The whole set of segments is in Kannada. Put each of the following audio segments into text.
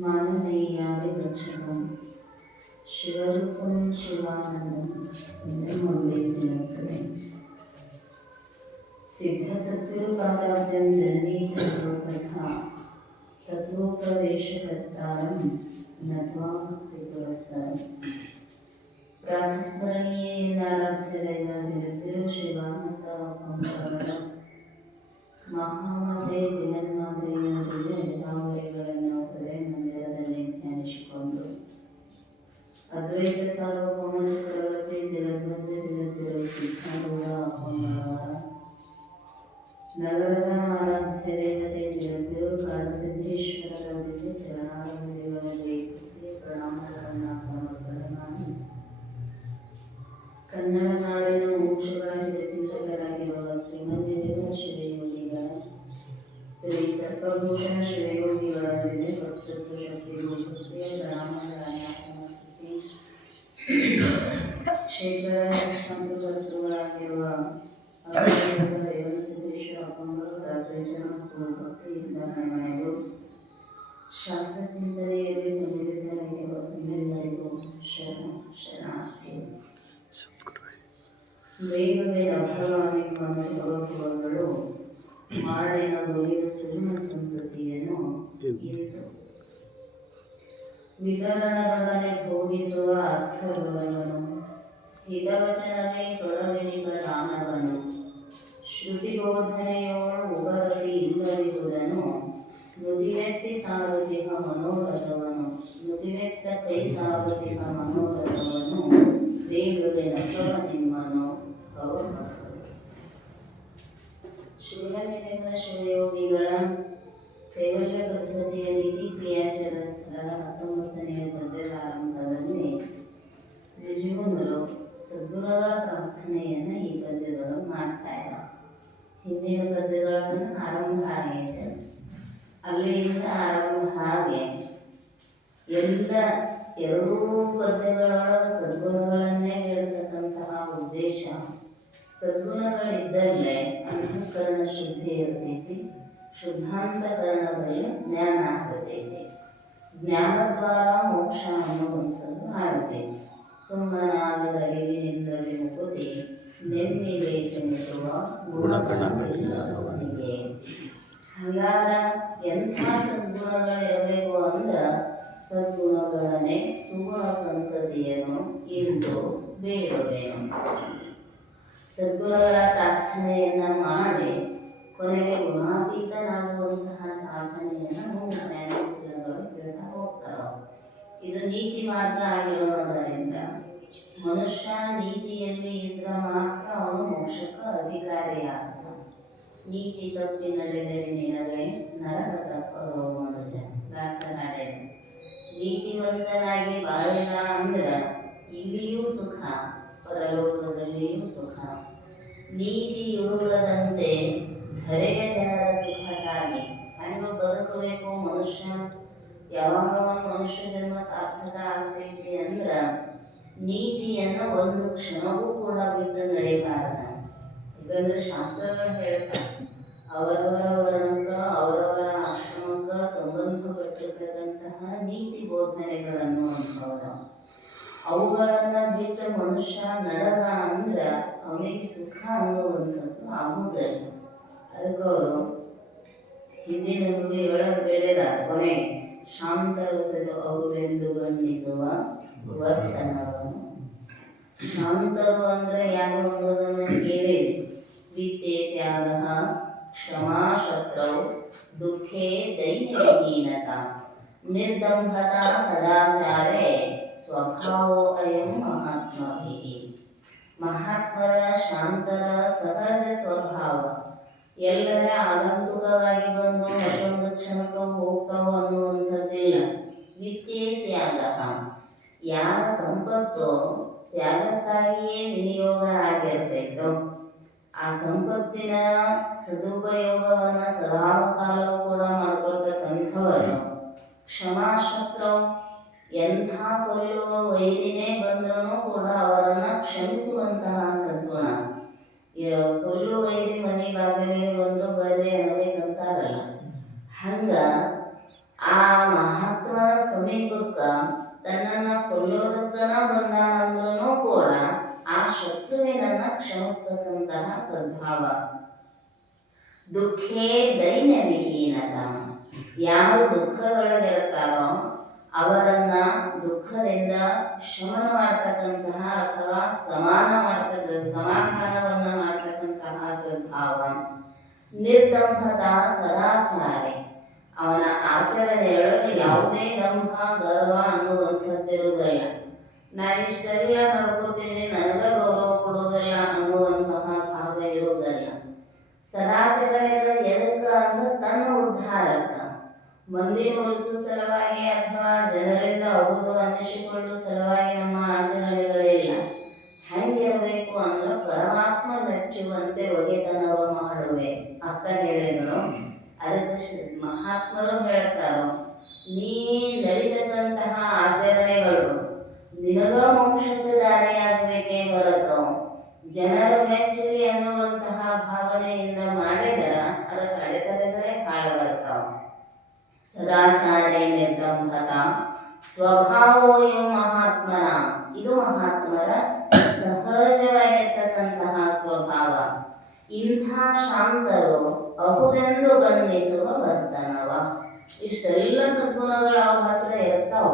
माननीयाभिरक्षकं शिवरूपं शिवानन्दं चन्द्रमौलेर्जनोत्तरे सिद्धसद्गुरुपादाब्जं जननीतथा तत्त्वोपदेशकर्तारं नत्वा भक्तिपुरस्सरं प्रातस्मरणीये नालब्धदैव जगद्गुरु शिवानन्दं ಮಹಾಮಾತೆ ಜಗನ್ಮಾತೆಯ ದಿವ್ಯತಾವಳಿಗಳನ್ನು ಹೃದಯ ಮಂದಿರದಲ್ಲಿ ಧ್ಯಾನಿಸಿಕೊಂಡು ಅದ್ವೈತ ಸಾರ್ವಭೌಮ ಚಕ್ರವರ್ತಿ ಜಗದ್ವಂದ ಜಗದ್ಗುರು ಸಿದ್ಧಾರೂಢ ಅಪ್ಪಮ್ಮನವರ ನಗರದ ಆರಾಧ್ಯ ದೇವತೆ ಜಗದ್ಗುರು ಕಾಡಸಿದ್ದೇಶ್ವರರ ದಿವ್ಯ ಚರಣಾರವಿಂದಗಳಲ್ಲಿ ಪ್ರಣಾಮಗಳನ್ನು ಸಮರ್ಪಣೆ ಮಾಡಿ ಕನ್ನಡ ನಾಡಿನ ಮೋಕ್ಷಗಳ ಹಿತಚಿಂತಕರಾಗಿರುವ ಶ್ರೀಮಂತ ಶಿವಯೋಗಿಗಳ ಶ್ರೀ ಸರ್ಪಭೂಷಣ ಶಿವಯೋಗಿಗಳ ದಿವ್ಯ ವಕ್ತೃತ್ವ ಶಕ್ತಿ ಭಕ್ತಿಯ ಪ್ರಣಾಮಗಳನ್ನು ಸಮರ್ಪಿಸಿ ಕ್ಷೇತ್ರದ ಸಂತಕರ್ತೃಗಳಾಗಿರುವ ರೇವಣಸಿದ್ದೇಶ್ವರ ಅಪ್ಪಂಗಳು ದಾಸೋಜನ ಮತ್ತು ಭಕ್ತಿಯಿಂದ ಮನೆಯು ಶಾಸ್ತ್ರ ಚಿಂತನೆಯಲ್ಲಿ ಸಂಮಿಲಿತರಾಗಿರುವ ಎಲ್ಲರಿಗೂ ಶರಣಾರ್ಥಿಗಳು. ದೈವವೇ ಅಫಲವಾಗಿರುವ ಭಗವಂತಗಳು ಮಾಡಿನ ದೊರೆಯುವ ಸುಗುಣ ಸಂತತಿಯನ್ನು ಇಂದು ವಿತರಣದೊಡನೆ ಭೋಗಿಸುವ ಅರ್ಥದೊಳಗನು ಹಿತವಚನವೇ ತೊಡವೆನಿಕ ದಾನವನು ಶ್ರುತಿ ಬೋಧನೆಯೋಳು ಉಪರತಿ ಇಲ್ಲದಿರುವುದನ್ನು ನುಡಿವೆತ್ತಿ ಸಾರ್ವತಿಕ ಮನೋರಥವನು ನುಡಿವೆತ್ತ ಕೈ ಸಾರ್ವತಿಕ ಮನೋರಥವನ್ನು ಬೇಡುವೆ ನಕವ ನಿಮ್ಮನು ಶ್ರೀರಂಗನಿಂದ ಶಿವಯೋಗಿಗಳ ಕೈವಲ್ಯ ಪದ್ಧತಿಯ ನೀತಿ ಕ್ರಿಯಾಚಾರ ಸ್ಥಳದ 19ನೇ ಪದ್ಯದ ಆರಂಭದಲ್ಲಿ ನಿಜಗುಣರು ಸದ್ಗುಣಗಳ ಪ್ರಾರ್ಥನೆಯನ್ನು ಈ ಪದ್ಯದೊಳಗೆ ಮಾಡ್ತಾ ಇದ್ದಾರೆ. ಹಿಂದಿನ ಪದ್ಯದೊಳಗನ್ನು ಆರಂಭ ಆಗೈತೆ, ಅಲ್ಲಿಂದ ಆರಂಭ ಹಾಗೆ ಎಲ್ಲ ಎರಡೂ ಪದ್ಯಗಳೊಳಗೆ ಸದ್ಗುಣಗಳನ್ನೇ ಹೇಳ್ತಕ್ಕಂತಹ ಉದ್ದೇಶ. ಸದ್ಗುಣಗಳಿದ್ದಲ್ಲೇ ಅಂತಃಕರಣ ಶುದ್ಧಿ ಇರ್ತೈತಿ, ಶುದ್ಧಾಂತಕರಣದಲ್ಲಿ ಜ್ಞಾನ ಆಗ್ತೈತಿ, ಜ್ಞಾನದ್ವಾರ ಮೋಕ್ಷ ಅನ್ನುವಂಥದ್ದು ಆಗ್ತೈತಿ. ಸುಮ್ಮನಾಗದ ಅರಿವಿನಿಂದ ವಿಮುಖತೆ ನೆಮ್ಮಿಗೆ ಚಮಿಸುವ ಗುಣಗಣಗಳಿಗೆ. ಹಾಗಾದ ಎಂಥ ಸದ್ಗುಣಗಳಿರಬೇಕು ಅಂದ್ರೆ ಸದ್ಗುಣಗಳನ್ನೇ ಸುಗುಣ ಸಂತತಿಯನ್ನು ಇಂದು ಬೇಡುವೆನು. ಸದ್ಗುಣಗಳ ಪ್ರಾರ್ಥನೆಯನ್ನ ಮಾಡಿ ಕೊನೆಗೆ ಗುಣಾತೀತನಾಗುವಂತಹ ಸಾಧನೆಯನ್ನು ಜ್ಞಾನಗಳು ಹೇಳ್ತಾ ಹೋಗ್ತಾರ. ಇದು ನೀತಿ ಮಾರ್ಗ ಆಗಿರೋದರಿಂದ ಮನುಷ್ಯ ನೀತಿಯಲ್ಲಿ ಇದ್ರೆ ಮಾತ್ರ ಅವನು ಮೋಕ್ಷಕ್ಕೆ ಅಧಿಕಾರಿಯಾಗ್ತಾನೆ. ನೀತಿ ತಪ್ಪಿ ನಡೆದರೆ ನಿನಗೆ ನರಕ ತಪ್ಪದೋ ಮನುಜ ದಾಸನಾಡೆ. ನೀತಿವಂತನಾಗಿ ಬಾಳಿಲ್ಲ ಅಂದ್ರೆ ಇಲ್ಲಿಯೂ ಸುಖ, ಪರಲೋಕದಲ್ಲಿಯೂ ಸುಖ. ನೀತಿ ಉಳುಗದಂತೆ ಧರೆಯ ಜನರ ಸುಖಕ್ಕಾಗಿ ಹೆಂಗ ಬದುಕಬೇಕು ಮನುಷ್ಯ, ಯಾವಾಗ ಮನುಷ್ಯ ಜನ್ಮ ಸಾರ್ಥಕ ಆಗ್ತೈತಿ ಅಂದ್ರ ನೀತಿಯನ್ನು ಒಂದು ಕ್ಷಣವೂ ಕೂಡ ಬಿಟ್ಟು ನಡೆಯಬಾರದು. ಯಾಕಂದ್ರೆ ಶಾಸ್ತ್ರಗಳು ಹೇಳ್ತಾರೆ, ಅವರವರ ವರ್ಣಕ್ಕ ಅವರವರ ಆಶ್ರಮಕ್ಕ ಸಂಬಂಧಪಟ್ಟಿರ್ತಕ್ಕಂತಹ ನೀತಿ ಬೋಧನೆಗಳನ್ನು ಅನ್ಭವ ಅವುಗಳನ್ನ ಬಿಟ್ಟು ಮನುಷ್ಯ ನಡೆದ ಅಂದ್ರ ಅವನಿಗೆ ಸುಖ ಅನ್ನುವಂಥದ್ದು ಆಗುವುದಿಲ್ಲ. ಅದಕ್ಕವರು ಹಿಂದಿನ ನುಡಿಯೊಳಗೆ ಬೆಳೆದ ಕೊನೆ ಶಾಂತರಸದು ಅವುವೆಂದು ಬಣ್ಣಿಸುವ ವರ್ತನವನ್ನು. ಶಾಂತರು ಅಂದ್ರೆ ಯಾರು ಅನ್ನೋದನ್ನು ಕೇಳಿ ವಿದ್ಯೆ ತ್ಯಾಗ ಕ್ಷಮಾ ಶತ್ರೌ ದುಃಖೇ ದೈನ್ಯಹೀನತ ನಿರ್ದಂಭತಾ ಸದಾಚಾರೇ ಸ್ವಭಾವೋ ಅಯಂ ಮಹಾತ್ಮಭಿಃ. ಮಹಾತ್ಮರ ಶಾಂತರ ಸಹಜ ಸ್ವಭಾವ ಎಲ್ಲರ ಆಗಂತುಕವಾಗಿ ಬಂದು ಮತ್ತೊಂದು ಕ್ಷಣಕ್ಕೆ ಹೋಗ್ತಾವ ಅನ್ನುವಂಥದ್ದಿಲ್ಲ. ವಿದ್ಯೆ ತ್ಯಾಗ, ಯಾರ ಸಂಪತ್ತು ತ್ಯಾಗಕ್ಕಾಗಿಯೇ ವಿನಿಯೋಗ ಆಗಿರ್ತೈತೋ ಆ ಸಂಪತ್ತಿನ ಸದುಪಯೋಗವನ್ನು ಸದಾಕಾಲವೂ ಕೂಡ ಮಾಡ್ಕೊಳ್ತಕ್ಕಂಥವರು. ಕ್ಷಮಾಶತ್ರು, ಎಂಥ ಕೊಲ್ಲುವ ವೈರಿನೇ ಬಂದ್ರೂ ಕೂಡ ಅವರನ್ನು ಕ್ಷಮಿಸುವಂತಹ ಸದ್ಗುಣ. ಕೊಲ್ಲುವ ವೈರಿ ಮನೆ ಬಾಗಿಲಿಗೆ ಬಂದರೂ ಬರೇ ಅನ್ನಬೇಕಂತಾರಲ್ಲ, ಹಂಗ ಆ ಮಹಾತ್ಮನ ಕ್ಷಮಿಸ್ತಕ್ಕಂತಹ ಸದ್ಭಾವ. ದುಃಖೇ ದೈನ್ಯ ವಿಹೀನತ, ಯಾರು ದುಃಖದೊಳಗಿರುತ್ತಾರೋ ಅವರನ್ನ ದುಃಖದಿಂದ ಶಮನ ಮಾಡ್ತಕ್ಕಂತಹ ಅಥವಾ ಸಮಾಧಾನವನ್ನ ಮಾಡ್ತಕ್ಕಂತಹ ಸದ್ಭಾವ. ನಿರ್ದಂಭತ ಸದಾಚಾರೆ, ಅವನ ಆಚರಣೆಯೊಳಗೆ ಯಾವುದೇ ದಂಭ ಗರ್ವ ಅನ್ನುವಂಥದ್ದಿರುವುದಿಲ್ಲ. ನಾನಿಷ್ಟೆಲ್ಲ ನಡ್ಕೋತೀನಿ, ನನಗ ಗೌರವ ಕೊಡುವುದಿಲ್ಲ ಅನ್ನುವಂತಹ ಭಾವ ಇರುವುದಿಲ್ಲ. ಸದಾಚರಣೆಗಳು ಎದಕ್ಕ ಅಂದ್ರೆ ತನ್ನ ಉದ್ಧಾರಕ್ಕ, ಮಂದಿ ಉಳಿಸುವ ಸಲುವಾಗಿ ಅಥವಾ ಜನರಿಂದ ಹೌದು ಅನ್ನಿಸಿಕೊಳ್ಳುವ ಸಲುವಾಗಿ ನಮ್ಮ ಆಚರಣೆಗಳಿಲ್ಲ. ಹೆಂಗಿರಬೇಕು ಅಂದ್ರೆ ಪರಮಾತ್ಮ ಮೆಚ್ಚುವಂತೆ ಒಗೆತನವ ಮಾಡುವೆ ಅಕ್ಕ ಹೇಳಿದಳು. ಅದಕ್ಕೆ ಮಹಾತ್ಮರು ಹೇಳ್ತಾರೋ, ನೀ ನಡೀತಕ್ಕಂತಹ ಆಚರಣೆಗಳು ನಿನಗ ಮೋಕ್ಷಕ್ಕೆ ದಾರಿಯಾಗಬೇಕೇ ಹೊರತು ಜನರು ಮೆಚ್ಚಲಿ ಅನ್ನುವಂತಹ ಭಾವನೆಯಿಂದ ಮಾಡಿದರ ಅದಕ್ಕೆ ಅಡೆತಡೆಗಳೇ ಹಾಳು ಬರ್ತಾವ. ಸದಾಚಾರೇ ನಿರ್ದಂಭತ ಸ್ವಭಾವೋಯಂ ಮಹಾತ್ಮನ, ಇದು ಮಹಾತ್ಮರ ಸಹಜವಾಗಿರ್ತಕ್ಕಂತಹ ಸ್ವಭಾವ. ಇಂಥ ಶಾಂತರು ಅಹುದೆಂದು ಬಣ್ಣಿಸುವ ವರ್ತನವ. ಇಷ್ಟೆಲ್ಲ ಸದ್ಗುಣಗಳು ಅವ್ರ ಹತ್ರ ಇರ್ತಾವ.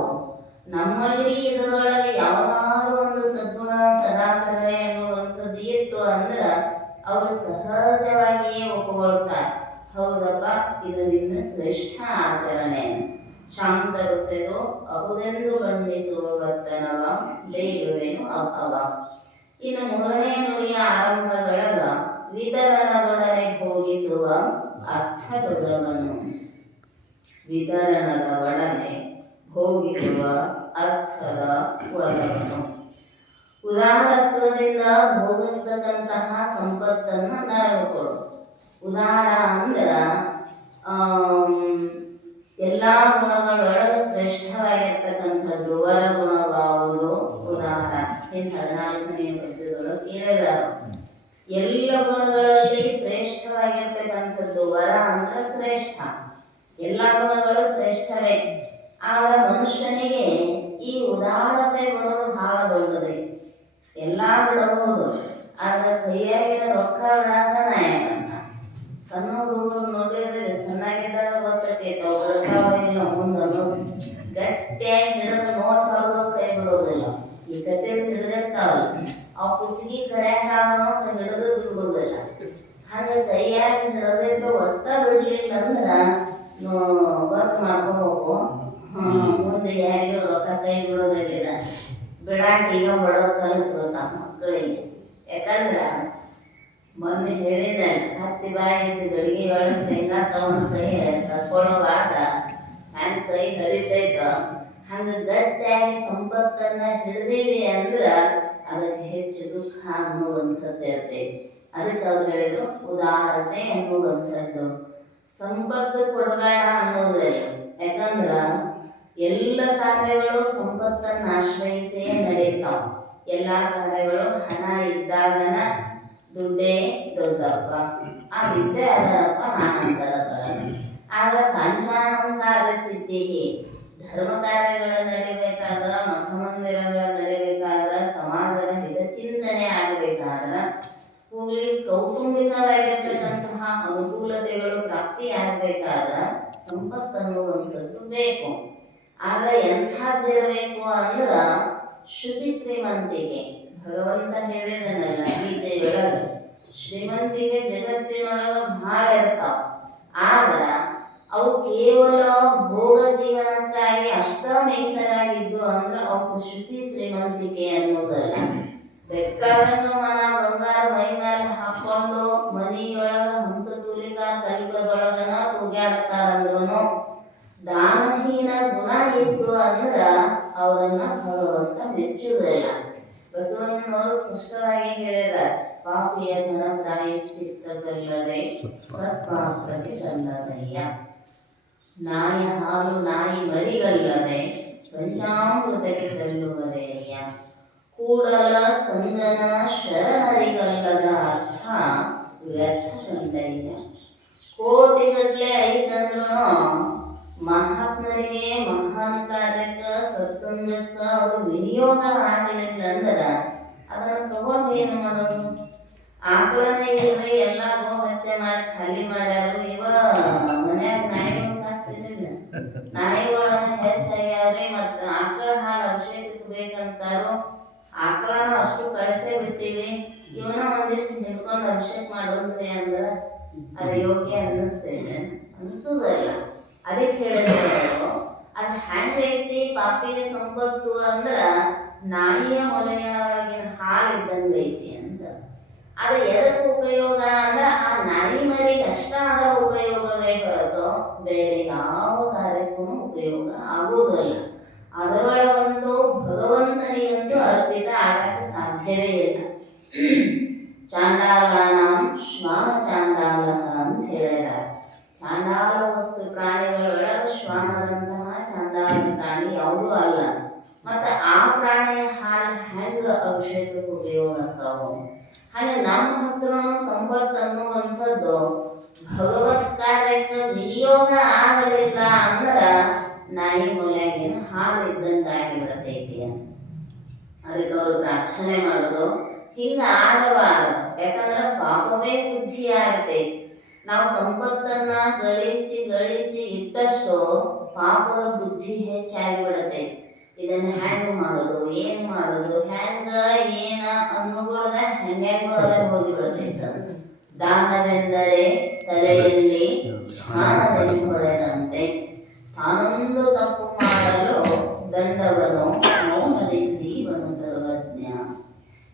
ನಮ್ಮಲ್ಲಿ ಇದರೊಳಗೆ ಯಾವಾರು ಒಂದು ಸದ್ಗುಣ ಸದಾಚರಣೆ ಅನ್ನುವಂಥದ್ದು ಇತ್ತು ಅಂದ್ರೆ ಅವರು ಸಹಜವಾಗಿಯೇ ಒಪ್ಪಿಕೊಳ್ತಾರೆ, ಹೌದಪ್ಪ ಇದು ನಿನ್ನ ಶ್ರೇಷ್ಠ ಆಚರಣೆ. ಶಾಂತರು ಸೆದು ಅಹುದೆಂದು ಬಣ್ಣಿಸುವ ವರ್ತನವ, ಬೇಡುವೆನು ಅಭವ. ಇನ್ನು ಮೂರನೇ ನುಡಿಯ ಆರಂಭದೊಳಗ ವಿತರಣದೊಡನೆ ಭೋಗಿಸುವ ಅರ್ಥದೊಡವನು. ವಿತರಣದ ಒಡನೆ ಭೋಗಿಸುವ ಅರ್ಥದ ಒಲವನು. ಉದಾರತ್ವದಿಂದ ಭೋಗಿಸ್ತಕ್ಕಂತಹ ಸಂಪತ್ತನ್ನು ನೆರವೇರಿಕೊಡು. ಉದಾರ ಅಂದ್ರ ಎಲ್ಲಾ ಗುಣಗಳೊಳಗೆ ಶ್ರೇಷ್ಠವಾಗಿರ್ತಕ್ಕಂಥದ್ದು ವರಗುಣವಾವುದು ಉದಾರ. 14ನೇ ಪದ್ಯದೊಳಗೆ ಕೇಳಿದಾರ. ಎಲ್ಲ ಗುಣಗಳಲ್ಲಿ ಶ್ರೇಷ್ಠವಾಗಿರ್ತಕ್ಕಂಥದ್ದು ವರ ಅಂದ್ರೆ ಶ್ರೇಷ್ಠ. ಎಲ್ಲ ಗುಣಗಳು ಶ್ರೇಷ್ಠವೇ. ಆದ್ರೆ ಮನುಷ್ಯನಿಗೆ ಈ ಉದಾರತೆ ಬರೋದು ಬಹಳ ದೊಡ್ಡದೇ. ಎಲ್ಲಾ ಬಿಡಬಹುದು, ಆದ್ರೆ ಕೈಯಾಗಿನ ರೊಕ್ಕ ಬಿಡಾಕ ನಾಯಕಂತ. ಸಣ್ಣ ಹುಡುಗರು ನೋಡಿದ್ರೆ ಸಣ್ಣಾಗಿದ್ದಾಗ ಗೊತ್ತೈತೆ ಇಲ್ಲ ಮುಂದೆ ಅನ್ನೋದು. ಗಟ್ಟಿಯಾಗಿ ಹಿಡಿದು ನೋಟ್ ಹೊರದ್ರು ಕೈ ಬಿಡೋದಿಲ್ಲ. ಈ ಗಟ್ಟಿ ಹಿಡಿದಿರ್ತಾವಲ್ಲ ಅವು ಕುತ್ತಿಗೆ ಕಡೆಯಾಕಾಗನೋ ಹಿಡಿದು ಬಿಡುವುದಿಲ್ಲ. ಹಾಗೆ ಕೈಯಾಗಿ ಹಿಡಿದಿಟ್ಟು ಒಟ್ಟ ಬಿಡ್ಲಿಲ್ಲ ಅಂದ್ರೆ ಗೊತ್ತು ಮಾಡ್ಕೋಬೇಕು, ಮುಂದೆ ಯಾರಿಗೂ ರೊಕ್ಕ ಕೈ ಬಿಡೋದಿಲ್ಲ. ಬಿಡಾಕ ಈಗ ಬಡೋದು ಕಲಿಸ್ಬೇಕ ಮಕ್ಕಳಿಗೆ. ಯಾಕಂದ್ರೆ ಮೊನ್ನೆ ಹೇಳಿದ ಹತ್ತಿ ಬಾಯಿ ಗಡಿಗೆ ಒಳಗೆ ಶೇಂಗಾ ತಗೊಂಡು ಕೈ ತಕ್ಕೊಳ್ಳುವಾಗ ಹ್ಯಾಂಗ ಕೈ ಹರಿತೈತೋ ಹಂಗೆ ಗಟ್ಟಿಯಾಗಿ ಸಂಪತ್ತನ್ನ ಹಿಡಿದೀವಿ ಅಂದ್ರೆ ಅದಕ್ಕೆ ಹೆಚ್ಚು ದುಃಖ ಅನ್ನುವಂಥದ್ದು ಇರ್ತೈತಿ. ಅದಕ್ಕೆ ಅವ್ರು ಹೇಳಿದ್ರು ಉದಾರತೆ ಅನ್ನುವಂಥದ್ದು. ಸಂಪತ್ತು ಕೊಡಬೇಡ ಅನ್ನೋದಿಲ್ಲ. ಯಾಕಂದ್ರ ಎಲ್ಲ ಕಾರ್ಯಗಳು ಸಂಪತ್ತನ್ನು ಆಶ್ರಯಿಸೇ ನಡೀತಾವ. ಎಲ್ಲ ಕಾರ್ಯಗಳು ಹಣ ಇದ್ದಾಗನ ದುಡ್ಡೇ ದೊಡ್ಡಪ್ಪ, ಆ ವಿದ್ಯೆ ಅದಪ್ಪ ಆನಂದರದೊಳಗೆ. ಆಗ ಪಂಚಾಣಂ ಕಾರ್ಯ ಸಿದ್ಧಿಗೆ ಧರ್ಮ ಕಾರ್ಯಗಳು ನಡಿಬೇಕಾದ್ರ, ಮಠ ಮಂದಿರಗಳು ನಡಿಬೇಕಾದ್ರ, ಸಮಾಜದ ಹಿತಚಿಂತನೆ ಆಗಬೇಕಾದ್ರ, ಹೋಗ್ಲಿ ಕೌಟುಂಬಿಕವಾಗಿರ್ತಕ್ಕಂತಹ ಅನುಕೂಲತೆಗಳು ಪ್ರಾಪ್ತಿಯಾಗಬೇಕಾದ್ರ ಸಂಪತ್ತು ಅನ್ನುವಂಥದ್ದು ಬೇಕು. ಆಗ ಎಂಥದ್ದಿರಬೇಕು ಅಂದ್ರ ಶುಚಿ ಶ್ರೀಮಂತಿಕೆ. ಭಗವಂತ ಹೇಳಿದನಲ್ಲ ಗೀತೆಯೊಳಗೆ, ಶ್ರೀಮಂತಿಕೆ ಜಗತ್ತಿನೊಳಗ ಬಹಳ ಇರ್ತಾವ. ಆದ್ರ ಅವು ಕೇವಲ ಭೋಗ ಜೀವನಕ್ಕಾಗಿ ಅಷ್ಟ ಮೀಸಲಾಗಿದ್ದು ಅಂದ್ರೆ ಅವು ಶುಚಿ ಶ್ರೀಮಂತಿಕೆ ಅನ್ನೋದಲ್ಲ. ಬೇಕಾದಂಗ ಹಣ ಬಂಗಾರ ಮೈ ಮೇಲೆ ಹಾಕೊಂಡು ಮನಿಯೊಳಗ ಹಂಸತೂಲಿಕ ಕಲ್ಪದೊಳಗನ ತುಗ್ಯಾಡ್ತಾರಂದ್ರೂ ದಾನಹೀನ ಗುಣ ಇತ್ತು ಅಂದ್ರ ಅವರನ್ನ ಭಗವಂತ ಮೆಚ್ಚುವುದಿಲ್ಲ. ಬಸವಣ್ಣನವರು ಸ್ಪಷ್ಟವಾಗಿ ಹೇಳಿದ್ದಾರೆ, ಪಾಪಿಯ ಧನ ಪ್ರಾಯಶ್ಚಿತ್ತಗಲ್ಲದೆ ಸತ್ಪಾತ್ರಕ್ಕೆ ಸಲ್ಲದಯ್ಯ. ನಾಯಿ ಹಾಲು ನಾಯಿ ಮರಿಗಲ್ಲದೆ ಪಂಚಾಮೃತಕ್ಕೆ ಸಲ್ಲುವುದೇ ಅಯ್ಯ. ಕೂಡಲ ಸಂಗನ ಶರಣರಿಗಲ್ಲದ ಅರ್ಥ ವ್ಯರ್ಥ ಕಂಡಯ್ಯ. ಕೋಟಿಗಟ್ಟಲೆ ಐತಂದ್ರೂ ಮಹಾತ್ಮರಿಗೆ ಮಹಾನ್ ಕಾರ್ಯಕ್ಕ ಸತ್ಸಂಗಕ್ಕ ಅವರು ವಿನಿಯೋಗ ಮಾಡಲಿಲ್ಲ ಅಂದ್ರೆ ಅದನ್ನು ತಗೊಂಡು ಏನು ಮಾಡೋದು? ಆಕಳನೇ ಇಲ್ರಿ ಎಲ್ಲಾ ಗೋ ಹತ್ಯೆ ಮಾಡಿ ಖಾಲಿ ಮಾಡ್ಯಾರು. ಇವ ಮನ್ಯಾಗ ನಾಯಿಗಳು ಸಾಕ್ತಿರ್ಲಿಲ್ಲ, ನಾಯಿಗಳನ್ನ ಹೆಚ್ಚಾಗ್ಯಾವ್ರಿ. ಮತ್ತ ಆಕಳ ಹಾಲು ಅಭಿಷೇಕಕ್ಕೆ ಬೇಕಂತಾರು, ಆಕಳನ ಅಷ್ಟು ಕಳಿಸೇ ಬಿಟ್ಟಿವಿ. ಇವನ ಒಂದಿಷ್ಟು ಹಿಡ್ಕೊಂಡು ಅಭಿಷೇಕ ಮಾಡೋದ್ರಿ ಅಂದ್ರ ಅದು ಯೋಗ್ಯ ಅನ್ನಿಸ್ತೈತೆ? ಅನಿಸುವುದಲ್ಲ. ಅದಕ್ಕೆ ಹೇಳಿದ್ರು ಅದು ಹೆಂಗೈತಿ ಪಾಪಿಯ ಸಂಪತ್ತು ಅಂದ್ರ ನಾಯಿಯ ಮೊಲೆಯೊಳಗಿನ ಹಾಲು ಇದ್ದಂಗೆ ಐತಿ ಅಂತ. ಅದು ಎದಕ್ಕೆ ಉಪಯೋಗ ಅಂದ್ರೆ ಆ ನಾಯಿ ಮರಿಗೆ ಅಷ್ಟ ಅದರ ಉಪಯೋಗವೇ ಹೊರತು ಬೇರೆ ಯಾವ ಕಾರ್ಯಕ್ಕೂ ಉಪಯೋಗ ಆಗುವುದಲ್ಲ. ಅದರೊಳಗೊಂದು ಭಗವಂತನಿಗಂತೂ ಅರ್ಪಿತ ಆಗಕ್ಕೆ ಸಾಧ್ಯವೇ ಇಲ್ಲ. ಚಾಂಡಾಲಾನಾಂ ಶ್ವಾನ ಚಾಂಡಾಲ ಅಂತ ಹೇಳಿದ್ದಾರೆ. ಚಾಂಡಾಲ ವಸ್ತು ಪ್ರಾಣಿಗಳೊಳಗೆ ಶ್ವಾನದಂತಹ ಚಾಂಡಾಲ ಪ್ರಾಣಿ ಯಾವುದೂ ಅಲ್ಲ. ಮತ್ತೆ ಆ ಪ್ರಾಣಿಯ ಹಾಲು ಹೆಂಗ ಅಭಿಷೇಕಕ್ಕೆ ಉಪಯೋಗ ಆಗ್ತಾವು, ಹಾಗೆ ನಮ್ಮ ಹತ್ರನು ಸಂಪತ್ತು ಅನ್ನುವಂಥದ್ದು ಭಗವತ್ ಕಾರ್ಯಕ್ಕೆ ವಿನಿಯೋಗ ಆಗಲಿಲ್ಲ ಅಂದ್ರ ನಾಯಿ ಮೊಲೆಗಿನ ಹಾಲು ಇದ್ದಂಗೆ ಆಗಿಬಿಡತೈತಿ ಅಂತ. ಅದಕ್ಕೆ ಅವ್ರು ಪ್ರಾರ್ಥನೆ ಮಾಡೋದು ಹಿಂಗ ಆಗಬಾರದು. ಯಾಕಂದ್ರೆ ಪಾಪವೇ ಬುದ್ಧಿ ಆಗತೈತಿ. ನಾವು ಸಂಪತ್ತನ್ನ ಗಳಿಸಿ ಗಳಿಸಿ ಇಟ್ಟಷ್ಟು ಪಾಪದ ಬುದ್ಧಿ ಹೆಚ್ಚಾಗಿ ಬಿಡತೈತಿ. ಇದನ್ನ ಹೆಂಗ ಮಾಡೋದು, ಏನ್ ಮಾಡೋದು, ಹೆಂಗ ಏನ ಅನ್ನೋದ ಹೆಂಗ ಹೋಗಿಬಿಡತೈತ. ದಾನವೆಂದರೆ ತಲೆಯಲ್ಲಿ ಛಾಣದಲ್ಲಿ ಹೊಡೆದಂತೆ, ತಾನೊಂದು ತಪ್ಪು ಮಾಡಲು ದಂಡವನು ಮೌನದಲ್ಲಿ ಇವನು ಸರ್ವಜ್ಞ.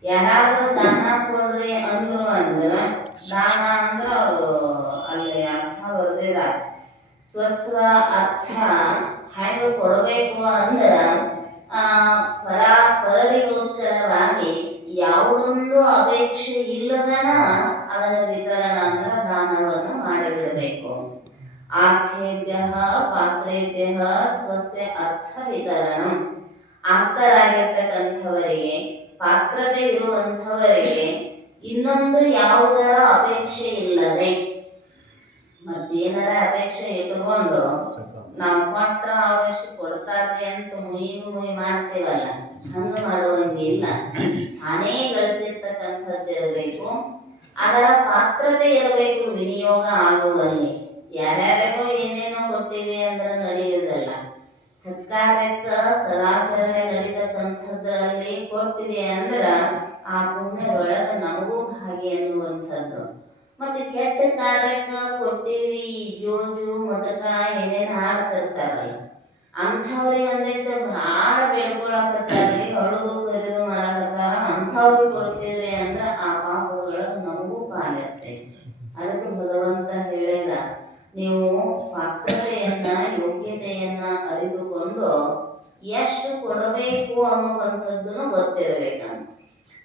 ಯಾರಾದ್ರೂ ದಾನ ಕೊಡ್ರಿ ಅಂದ್ರು ಅಂದ್ರ, ದಾನ ಅಂದ್ರ ಅವರು ಅಲ್ಲಿ ಅರ್ಥ ಬರೆದಿರ. ಸ್ವಸ್ವ ಅರ್ಥ ಹೆಂಗ ಕೊಡಬೇಕು ಅಂದ್ರ ಪರರಿಗೋಸ್ಕರವಾಗಿ ಯಾವುದೊಂದು ಅಪೇಕ್ಷೆ ಇಲ್ಲದನ ಅದನ್ನು ವಿತರಣ ಅಂದ್ರ ದಾನವನ್ನು ಮಾಡಿಬಿಡಬೇಕು. ಆರ್ಥೇಭ್ಯ ಪಾತ್ರೇಭ್ಯ ಸ್ವಸ್ಯ ಅರ್ಥ ವಿತರಣ. ಆಪ್ತರಾಗಿರ್ತಕ್ಕಂಥವರಿಗೆ, ಪಾತ್ರತೆ ಇರುವಂಥವರಿಗೆ ಇನ್ನೊಂದು ಯಾವುದರ ಅಪೇಕ್ಷೆ ಇಲ್ಲದೆ, ಮತ್ತೇನರ ಅಪೇಕ್ಷೆ ಇಟ್ಟುಕೊಂಡು ನಾವು ಕೊಟ್ರ ಅವಷ್ಟು ಕೊಡ್ತಾರ್ರಿ ಅಂತ ಮುಯಿ ಮಾಡ್ತೇವಲ್ಲ, ಹಂಗ ಮಾಡುವಂಗಿಲ್ಲ. ತಾನೇ ಗಳಿಸಿರ್ತಕ್ಕಂಥದ್ದಿರಬೇಕು, ಅದರ ಪಾತ್ರತೆ ಇರಬೇಕು, ವಿನಿಯೋಗ ಆಗುವಲ್ಲಿ. ಯಾರ್ಯಾರಿಗೋ ಏನೇನೋ ಕೊಟ್ಟಿವಿ ಅಂದ್ರೆ ನಡೆಯುವುದಲ್ಲ. ಸತ್ಕಾರ್ಯಕ್ಕ ಸದಾಚರಣೆ ನಡೀತಕ್ಕಂಥದ್ರಲ್ಲಿ ಕೊಡ್ತೀವಿ ಅಂದ್ರ ಆ ಪುಣ್ಯದೊಳಗ ನಮಗೂ ಭಾಗಿ ಅನ್ನುವಂಥದ್ದು. ಮತ್ತೆ ಕೆಟ್ಟ ಕಾರ್ಯಕ್ಕ ಕೊಟ್ಟಿವಿ, ಜೋಜು ಮಟಕ ಏನೇನು ಹಾಡ್ತಿರ್ತಾರಲ್ಲ, ಅಂಥವ್ರಿಗೆ ಅಂದೈತೆ ಭಾಳ ಬೇಡ್ಕೊಳಕತ್ತಾರ್ರಿ, ಹೊಳದು ಕರಿದು ಮಾಡಕತ್ತಾರ, ಅಂಥವ್ರಿಗೆ ಕೊಡ್ತೀವಿ ಅಂದ್ರೆ ಆ ಪಾಪದೊಳಗ ನಮಗೂ ಪಾಲಿರ್ತೈತಿ. ಅದಕ್ಕೆ ಭಗವಂತ ಹೇಳಿದ, ನೀವು ಪಾತ್ರತೆಯನ್ನ ಯೋಗ್ಯತೆಯನ್ನ ಅರಿತುಕೊಂಡು ಎಷ್ಟು ಕೊಡಬೇಕು ಅನ್ನುವಂಥದ್ದನ್ನು ಗೊತ್ತಿರಬೇಕಂತ.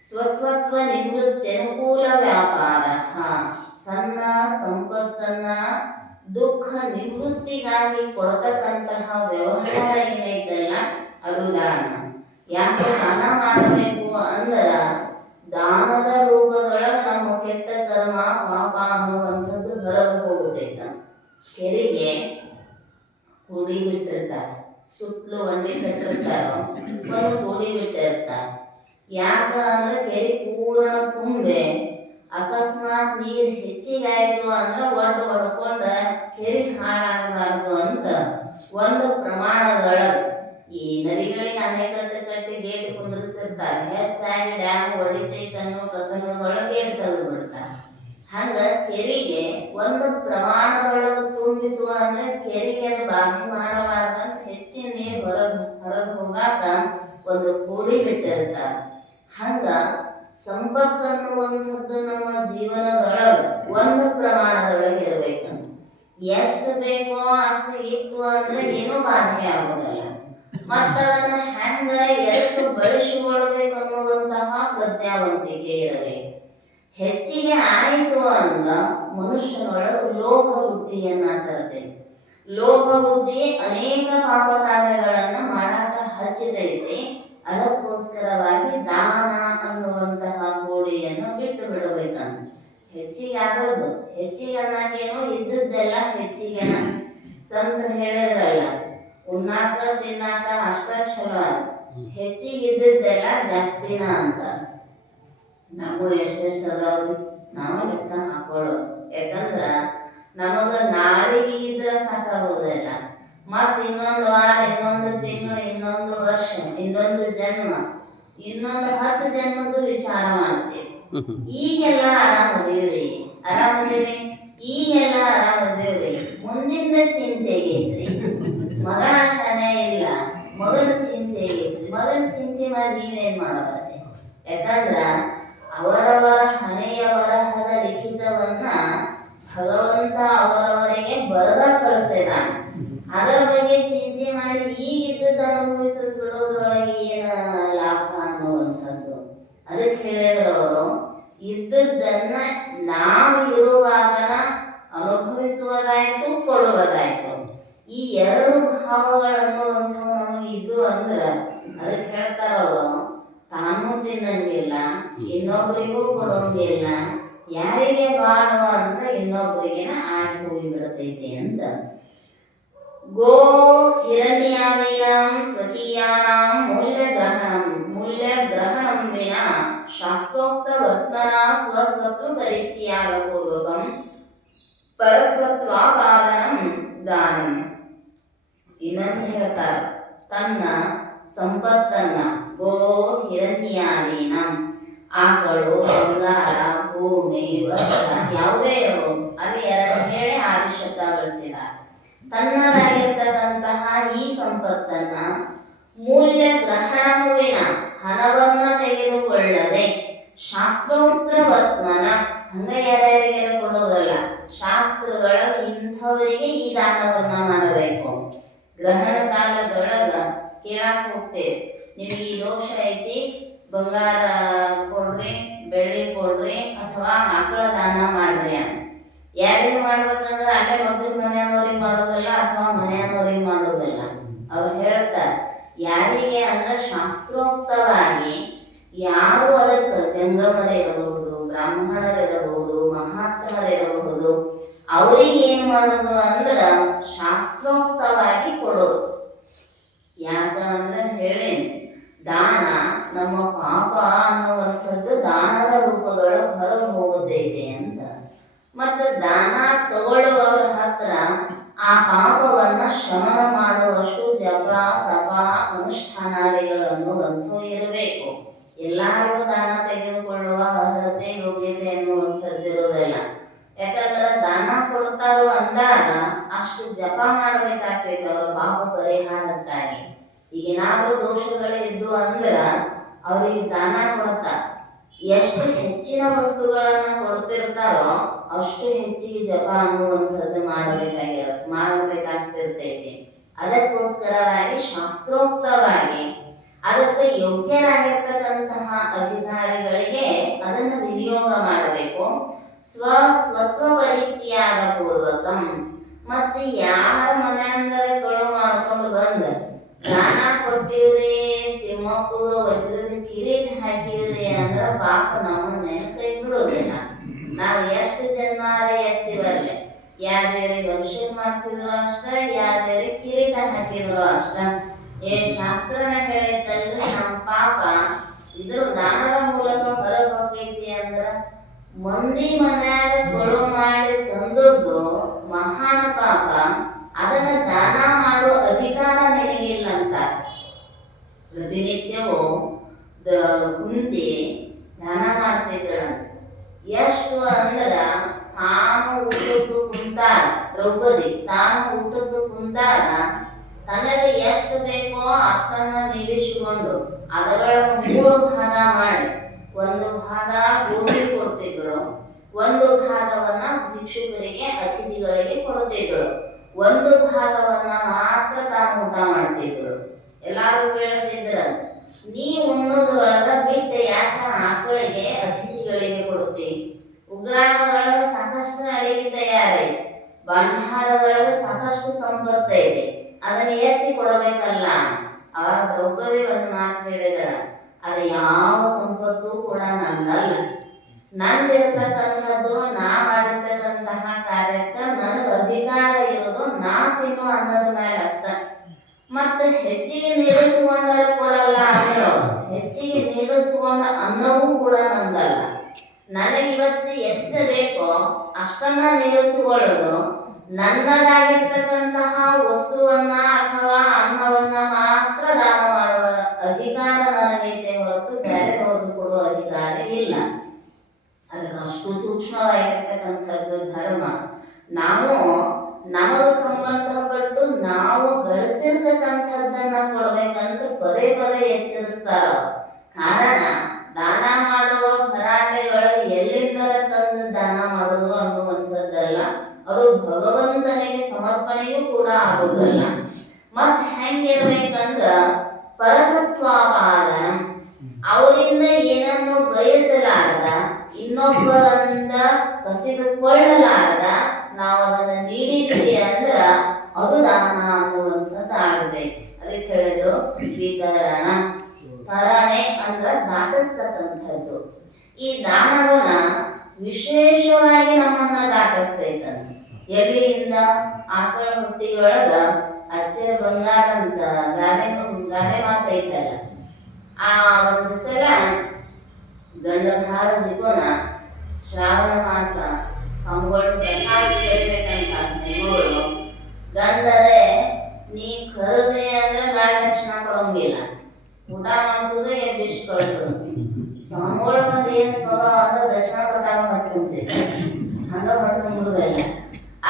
ಸ್ವಸ್ವತ್ವ ನಿವೃತ್ತಿ ಅನುಕೂಲ ವ್ಯಾಪಾರ. ತನ್ನ ಸಂಪತ್ತನ್ನ ದುಃಖ ನಿವೃತ್ತಿಗಾಗಿ ಕೊಡತಕ್ಕಂತಹ ವ್ಯವಹಾರ ಏನೈತಲ್ಲ ಅದು ದಾನ. ಯಾಕೆ ದಾನ ಮಾಡಬೇಕು ಅಂದ್ರ ದಾನದ ರೂಪದೊಳಗೆ ನಮ್ಮ ಕೆಟ್ಟ ಕರ್ಮ ಪಾಪ ಅನ್ನುವಂಥದ್ದು ಹೊರಗೆ ಹೋಗುತ್ತೈತ. ಕೆರೆಗೆ ಕೂಡಿ ಬಿಟ್ಟಿರ್ತಾರೆ, ಸುತ್ತಲೂ ಒಂಡಿ ಕಟ್ಟಿರ್ತಾರೋ, ಒಂದು ಕೂಡಿ ಬಿಟ್ಟಿರ್ತಾರೆ. ಯಾಕ ಅಂದ್ರೆ ಕೆರೆ ಪೂರ್ಣ ತುಂಬೆ ಅಕಸ್ಮಾತ್ ನೀರು ಹೆಚ್ಚಿಗಾಯ್ತು ಅಂದ್ರೆ ಒಡ್ಡು ಹೊಡ್ಕೊಂಡ ಕೆರೆ ಹಾಳಾಗಬಾರ್ದು ಅಂತ ಒಂದು ಪ್ರಮಾಣದೊಳಗೆ ಈ ನದಿಗಳಿಗೆ ಅಣೆಕಟ್ಟು ಕಟ್ಟಿ ಗೇಟ್ ಕುಂದಿರ್ಸಿರ್ತಾರೆ. ಹೆಚ್ಚಾಗಿ ಡ್ಯಾಮ್ ಹೊಡಿತೈತೆ ಅನ್ನೋ ಪ್ರಸಂಗದೊಳಗೆ ಗೇಟ್ ತೆಗೆದು ಬಿಡ್ತಾರೆ. ಹಂಗ ಕೆರೆಗೆ ಒಂದು ಪ್ರಮಾಣದೊಳಗೆ ತುಂಬಿತು ಅಂದ್ರೆ ಕೆರೆಗೆ ಅದು ಬಾಕಿ ಮಾಡಬಾರ್ದಂತ ಹೆಚ್ಚಿನ ನೀರು ಹೊರಗೆ ಹೋಗಾಕ ಒಂದು ಕೂಡಿ ಬಿಟ್ಟಿರ್ತಾರೆ. ಹಂಗ ಸಂಪತ್ತನ್ನುವಂಥದ್ದು ನಮ್ಮ ಜೀವನದೊಳಗೆ ಒಂದು ಪ್ರಮಾಣದೊಳಗೆ ಇರಬೇಕಂತ. ಎಷ್ಟು ಬೇಕೋ ಅಷ್ಟು ಇತ್ತು ಅಂದ್ರೆ ಏನೂ ಬಾಧೆ ಆಗೋದಲ್ಲ. ಮತ್ತ ಅದನ್ನ ಹೆಂಗ ಎಷ್ಟು ಬಳಸಿಕೊಳ್ಬೇಕು ಅನ್ನುವಂತಹ ಪ್ರಜ್ಞಾವಂತಿಕೆ ಇರಬೇಕು. ಹೆಚ್ಚಿಗೆ ಆಯಿತು ಅಂದ ಮನುಷ್ಯನೊಳಗೆ ಲೋಭ ಬುದ್ಧಿಯನ್ನ ತರ್ತೈತಿ. ಲೋಭ ಬುದ್ಧಿ ಅನೇಕ ಪಾಪ ಕಾರ್ಯಗಳನ್ನ ಮಾಡಾಕ ಹಚ್ಚಿದೈತಿ. ಅದಕ್ಕೋಸ್ಕರವಾಗಿ ದಾನ ಅನ್ನುವಂತಹ ಗೋಳಿಯನ್ನು ಬಿಟ್ಟು ಬಿಡಬೇಕಂತ. ಹೆಚ್ಚಿಗೆ ಆಗೋದು ಹೆಚ್ಚಿಗೆ ಅನ್ನಕೇನು ಇದ್ದದ್ದೆಲ್ಲ ಹೆಚ್ಚಿಗೆ ಸಂತ ಹೇಳಿದ್ರಲ್ಲ, ಉಣ್ಣಾಕ ತಿನ್ನಾಕ ಅಷ್ಟ ಚಲೋ, ಹೆಚ್ಚಿಗೆ ಇದ್ದದ್ದೆಲ್ಲ ಜಾಸ್ತಿನ ಅಂತ. ನಾವು ಎಷ್ಟೆಷ್ಟು ಅದಾವ್ರಿ ನಾವು ಲೆಕ್ಕ ಹಾಕೊಳ್ಳೋದು. ಯಾಕಂದ್ರ ನಮಗ ನಾಳೆಗೆ ಇದ್ರ ಸಾಕಾಗೋದಿಲ್ಲ, ಮತ್ ಇನ್ನೊಂದು ವಾರ, ಇನ್ನೊಂದು ತಿಂಗಳು, ಇನ್ನೊಂದು ವರ್ಷ, ಇನ್ನೊಂದು ಜನ್ಮ, ಇನ್ನೊಂದು 10 ಜನ್ಮದ್ದು ವಿಚಾರ ಮಾಡ್ತೇವೆ. ಈಗೆಲ್ಲ ಆರಾಮದೇವ್ರಿ, ಈಗೆಲ್ಲ ಆರಾಮದೇವ್ರಿ, ಮುಂದಿನ ಚಿಂತೆಗೈತ್ರಿ. ಮಗ ಶಾನೆ ಇಲ್ಲ, ಮಗನ ಚಿಂತೆಗೈತ್ರಿ. ಮಗನ ಚಿಂತೆ ಮಾಡಿ ನೀವೇನ್ ಮಾಡೋದತ್ತೆ? ಯಾಕಂದ್ರ ಅವರವರ ಹಣೆಯ ಬರಹದ ಲಿಖಿತವನ್ನ ಭಗವಂತ ಅವರವರಿಗೆ ಬರದ ಕಳಿಸಿದಾನೆ. ಅದರ ಬಗ್ಗೆ ಚಿಂತೆ ಮಾಡಿ ಈಗಿದ್ದದ್ದು ಅನುಭವಿಸೋದು ಬಿಡೋದ್ರೊಳಗೆ ಏನ ಲಾಭ ಅನ್ನುವಂಥದ್ದು. ಅದಕ್ಕೆ ಹೇಳಿದ್ರು ಅವರು, ಇದ್ದದ್ದನ್ನ ನಾವು ಇರುವಾಗನ ಅನುಭವಿಸುವುದಾಯ್ತು, ಕೊಡುವುದಾಯ್ತು. ಈ 2 ಭಾವಗಳನ್ನುವಂಥವು ನಮಗೆ ಇದು ಅಂದ್ರ ಅದಕ್ಕೆ ಹೇಳ್ತಾರ ಅವರು, ತಾನು ತಿನ್ನಂಗಿಲ್ಲ, ಇನ್ನೊಬ್ಬರಿಗೂ ಕೊಡೋಂಗಿಲ್ಲ, ಯಾರಿಗೆ ಬಾಳು ಅಂದ್ರೆ ಇನ್ನೊಬ್ಬರಿಗೆನ ಆಗಿ ಹೋಗಿ ಬಿಡತೈತಿ ಅಂತ. ಗೋ ಹಿರಣ್ಯಾದೀನಾಂ ಸ್ವಕೀಯಾನಾಂ ಮೂಲ್ಯಗ್ರಹಣಂ ವಿನಾ ಶಾಸ್ತ್ರೋಕ್ತ ವರ್ತ್ಮನ ಸ್ವಸ್ವತ್ವ ಪರಿತ್ಯಾಗ ಪೂರ್ವಕಂ ಪರಸ್ವತ್ವಾಪಾದನಂ ದಾನಂ. ಇನ್ನೊಂದು ಹೇಳ್ತಾರ, ತನ್ನ ಸಂಪತ್ತನ್ನ ಗೋ ಹಿರಣ್ಯಾದೀನಾಂ, ಆಕಳು, ಬಂಗಾರ, ಭೂಮಿ, ವಸ್ತ್ರ ಯಾವುದೇ ಇರಬಹುದು, ಅದು 2 ಹೇಳಿ ಆದಿಶಬ್ದ ಬಳಸಿದ್ದಾರೆ. ತನ್ನದಾಗಿರ್ತಕ್ಕಂತಹ ಈ ಸಂಪತ್ತನ್ನ ಮೂಲ್ಯ ಗ್ರಹಣವಿನ ಹಣವನ್ನ ತೆಗೆದುಕೊಳ್ಳದೆ ಶಾಸ್ತ್ರೋಕ್ತ ವರ್ತ್ಮನ, ಹಂಗ ಯಾರ್ಯಾರಿಗೆ ಕೊಡೋದಲ್ಲ, ಶಾಸ್ತ್ರಗಳ ಇಂಥವರಿಗೆ ಈ ದಾನವನ್ನ ಮಾಡಬೇಕು. ಗ್ರಹಣ ಕಾಲದೊಳಗ ಕೇಳಾಕ್ ಹೋಗ್ತೇವೆ, ನಿಮಗೆ ಈ ದೋಷ ಐತಿ, ಬಂಗಾರ ಕೊಡ್ರಿ, ಬೆಳ್ಳಿ ಕೊಡ್ರಿ, ಅಥವಾ ಆಕಳ ದಾನ ಮಾಡ್ರಿ ಅಂತ. ಯಾರಿಗೆ ಮಾಡ್ಬೇಕಂದ್ರೆ ಅಲ್ಲೇ ಮಗನ ಮನೆಯವ್ರಿಗೆ ಮಾಡೋದಿಲ್ಲ, ಅಥವಾ ಮನೆಯವ್ರಿಗೆ ಮಾಡೋದಿಲ್ಲ. ಅವ್ರು ಹೇಳ್ತಾರೆ, ಯಾರಿಗೆ ಅಂದ್ರೆ ಶಾಸ್ತ್ರೋಕ್ತವಾಗಿ ಯಾರು ಅದಕ್ಕೆ ಜಂಗಮರಿರಬಹುದು, ಬ್ರಾಹ್ಮಣರಿರಬಹುದು, ಮಹಾತ್ಮರಿರಬಹುದು, ಅವ್ರಿಗೆ ಏನ್ ಮಾಡೋದು ಅಂದ್ರ ಶಾಸ್ತ್ರೋಕ್ತವಾಗಿ ಕೊಡೋದು. ಯಾಕಂದ್ರೆ ಹೇಳಿ, ದಾನ ನಮ್ಮ ಪಾಪ ಅನ್ನುವಂಥದ್ದು ದಾನದ ರೂಪದೊಳಗೆ ಹೊರಗೆ ಹೋಗೋದೈತೆ ಅಂತ. ಮತ್ತು ದಾನ ತಗೊಳ್ಳುವವರ ಹತ್ರ ಆ ಪಾಪವನ್ನ ಶಮನ ಮಾಡುವಷ್ಟು ಜಪ, ತಪ, ಅನುಷ್ಠಾನಾದಿಗಳನ್ನುವಂಥವು ಇರಬೇಕು. ಎಲ್ಲರಿಗೂ ದಾನ ತೆಗೆದುಕೊಳ್ಳುವ ಅರ್ಹತೆ, ಯೋಗ್ಯತೆ ಅನ್ನುವಂಥದ್ದು ಇರೋದಿಲ್ಲ. ಯಾಕಂದ್ರೆ ದಾನ ಕೊಡ್ತಾರೋ ಅಂದಾಗ ಅಷ್ಟು ಜಪ ಮಾಡ್ಬೇಕಾಗ್ತೈತೆ ಅವರ ಪಾಪ ಪರಿಹಾರಕ್ಕಾಗಿ. ಈಗೇನಾದ್ರೂ ದೋಷಗಳು ಇದ್ದು ಅಂದ್ರ ಅವರಿಗೆ ದಾನ ಕೊಡ್ತಾರ. ಎಷ್ಟು ಹೆಚ್ಚಿನ ವಸ್ತುಗಳನ್ನ ಕೊಡ್ತಿರ್ತಾರೋ ಅಷ್ಟು ಹೆಚ್ಚಿಗೆ ಜಪ ಅನ್ನುವಂಥದ್ದು ಮಾಡಬೇಕಾಗ್ತಿರ್ತೈತಿ. ಅದಕ್ಕೋಸ್ಕರವಾಗಿ ಶಾಸ್ತ್ರೋಕ್ತವಾಗಿ ಅದಕ್ಕೆ ಯೋಗ್ಯರಾಗಿರ್ತಕ್ಕಂತಹ ಅಧಿಕಾರಿಗಳಿಗೆ ಅದನ್ನ ವಿನಿಯೋಗ ಮಾಡಬೇಕು. ಸ್ವಸ್ವತ್ವ ಪರಿತ್ಯಾಗ ಪೂರ್ವಕಂ. ಮತ್ತೆ ಯಾರ ಮನೆಯಂದರೆ ಮಾಡ್ಕೊಂಡು ಬಂದ ದಾನ ಕೊಟ್ಟಿವ್ರಿ, ತಿಮ್ಮಪ್ಪಗ ವಜ್ರದ ಕಿರೀಟ ಹಾಕಿವ್ರಿ ಅಂದ್ರ ಪಾಪ ನಮ್ಮನ್ನ ಕೈ ಬಿಡೋದಿಲ್ಲ. ನಾವು ಎಷ್ಟು ಜನ್ಮಾರ ಎತ್ತಿವರ್ಲೆ, ಯಾರ್ಯಾರಿಗೆ ಅಭಿಷೇಕ ಮಾಡಿಸಿದ್ರು ಅಷ್ಟ, ಯಾರ್ಯಾರಿಗೆ ಕಿರೀಟ ಹಾಕಿದ್ರು ಅಷ್ಟ. ಶಾಸ್ತ್ರನ ಹೇಳಿದ್ದಲ್ರಿ, ನಮ್ಮ ಪಾಪ ಇದ್ರ ದಾನದ ಮೂಲಕ ಹೊರಗೆ ಹೋಗೈತಿ ಅಂದ್ರ ಮಂದಿ ಮನ್ಯಾಗ ಕೊಡು ಮಾಡಿ ತಂದದ್ದು ಮಹಾನ್ ಪಾಪ. ಅದನ್ನ ದಾನ ಮಾಡುವ ಅಧಿಕಾರ ನಿನಗಿಲ್ಲ ಅಂತ. ಪ್ರತಿನಿತ್ಯವೂ ಕುಂತಿ ದಾನ ಮಾಡ್ತಿದ್ದಳಂತ. ಎಷ್ಟು ಅಂದ್ರ ತಾನು ಊಟದ್ದು ಕುಂತಾಗ, ದ್ರೌಪದಿ ತಾನು ಊಟದ್ದು ಕುಂತಾಗ ತನಗೆ ಎಷ್ಟು ಬೇಕೋ ಅಷ್ಟನ್ನ ನಿಲ್ಲಿಸಿಕೊಂಡು ಅದರೊಳಗೆ 3 ಭಾಗ ಮಾಡಿ, 1 ಭಾಗ ಗೋಧಿ ಕೊಡ್ತಿದ್ರು, 1 ಭಾಗವನ್ನ ಭಿಕ್ಷುಕರಿಗೆ, ಅತಿಥಿಗಳಿಗೆ ಕೊಡ್ತಿದ್ರು, 1 ಭಾಗವನ್ನ ಮಾತ್ರ ತಾನು ಊಟ ಮಾಡ್ತಿದ್ರು. ಎಲ್ಲಾರು ಕೇಳ್ತಿದ್ರ, ನೀ ಉಣ್ಣೋದ್ರೊಳಗ ಬಿಟ್ಟು ಯಾಕ ಆಕಳಿಗೆ, ಅತಿಥಿಗಳಿಗೆ ಕೊಡ್ತೀವಿ? ಉಗ್ರಾಮದೊಳಗ ಸಾಕಷ್ಟು ಅಡಿಗೆ ತಯಾರೈತಿ, ಭಂಡಾರದೊಳಗ ಸಾಕಷ್ಟು ಸಂಪತ್ತೈತಿ, ಅದನ್ನ ಎತ್ತಿ ಕೊಡಬೇಕಲ್ಲ. ಅವಾಗ ದ್ರೌಪದಿ ಒಂದು ಮಾತು ಹೇಳಿದ್ರ, ಅದು ಯಾವ ಸಂಪತ್ತು ಕೂಡ ನಂದಲ್ಲ, ನಂದಿರ್ತಕ್ಕಂಥದ್ದು ನಾ ಮಾಡಿರ್ತಕ್ಕಂತಹ ಕಾರ್ಯಕ್ಕೆ ನನಗೆ ಅಧಿಕಾರ ಇರೋದು ನಾ ತಿನ್ನೋ ಅನ್ನದ ಮೇಲೆ ಅಷ್ಟ. ಮತ್ತೆ ಹೆಚ್ಚಿಗೆ ನೀಡಿಸಿಕೊಂಡರೆ ಕೊಡಲ್ಲ ಅಂದ್ರೆ ಹೆಚ್ಚಿಗೆ ನೀಡಿಸಿಕೊಂಡ ಅನ್ನವೂ ಕೂಡ ನಂದಲ್ಲ. ನನಗೆ ಇವತ್ತು ಎಷ್ಟು ಬೇಕೋ ಅಷ್ಟನ್ನ ನಿಲ್ಲಿಸಿಕೊಳ್ಳೋದು, ನನ್ನದಾಗಿರ್ತಕ್ಕಂತಹ ವಸ್ತುವನ್ನ ಅಥವಾ ಅನ್ನವನ್ನ ಮಾತ್ರ ದಾನ ಮಾಡುವ ಅಧಿಕಾರ ನನಗೈತೆ ಹೊರತು ಬೇರೆಯವ್ರದ್ದು ಕೊಡುವ ಅಧಿಕಾರ ಇಲ್ಲ. ಅದಕ್ಕೆ ಅಷ್ಟು ಸೂಕ್ಷ್ಮವಾಗಿರ್ತಕ್ಕಂಥದ್ದು ಧರ್ಮ. ನಾವು ನಮಗೆ ಸಂಬಂಧಪಟ್ಟು ನಾವು ಗಳಿಸಿರ್ತಕ್ಕಂಥದ್ದನ್ನ ಕೊಡ್ಬೇಕಂತ ಪದೇ ಪದೇ ಎಚ್ಚರಿಸ್ತಾರ. ಕಾರಣ ದಾನ ಮಾಡುವ ಭರಾಟೆಯೊಳಗೆ ಎಲ್ಲಿಂದರ ತಂದು ದಾನ ಮಾಡುವುದು ಅನ್ನುವಂಥದ್ದಲ್ಲ, ಅದು ಭಗವಂತನಿಗೆ ಸಮರ್ಪಣೆಯೂ ಕೂಡ ಆಗುವುದಲ್ಲ. ಮತ್ ಹೆಂಗಿರ್ಬೇಕಂದ್ರ ಪರಸತ್ವಾಪಾದ, ಅವರಿಂದ ಏನನ್ನು ಬಯಸಲಾರದ, ಇನ್ನೊಬ್ಬರಿಂದ ಕಸಿದುಕೊಳ್ಳಲಾರದ ನಾವು ಅದನ್ನು ನೀಡಿದ್ವಿ ಅಂದ್ರ ಅದು ದಾನ ಅನ್ನುವಂಥದ್ದಾಗಿದೆ. ಅದಕ್ಕೆ ಹೇಳಿದ್ರು ವಿತರಣ. ತರಣೆ ಅಂದ್ರ ದಾಟಿಸ್ತಕ್ಕಂಥದ್ದು. ಈ ದಾನಗುಣ ವಿಶೇಷವಾಗಿ ನಮ್ಮನ್ನ ದಾಟಿಸ್ತೈತಂತ. ಎಲ್ಲಿಂದ? ಆಕಳ ಹುಟ್ಟಿಯೊಳಗ ಅಚ್ಚೆ ಬಂಗಾರ ಅಂತ ಗಾದೆ ಮಾತೈತಲ್ಲ, ಆ ಒಂದು ಸಲ ಗಂಡ ಹಾಳ ಜೀವನ ಶ್ರಾವಣ ಮಾಸ ಸಂಬಳ ಪ್ರಸಾದ ಕರಿಬೇಕಂತ ಹೆಣ್ಮಗಳು ಗಂಡರೇ ನೀ ಕರದೆ ಅಂದ್ರೆ ಗಾಡಿ ತಕ್ಷಣ ಕೊಡಂಗಿಲ್ಲ, ಊಟ ಮಾಡಿಸೋದು ಎಬ್ಬಿಸಿ ಕಳಿಸೋದು. ಸಂಬಳ ಒಂದು ಏನ್ ಸ್ವಭಾವ ಅಂದ್ರೆ ದರ್ಶನ ಪ್ರಕಾರ ಮಾಡ್ಕೊಂತಿದ್ದೆ, ಹಂಗ ಮಾಡ್ಕೊಂಬುದಲ್ಲ.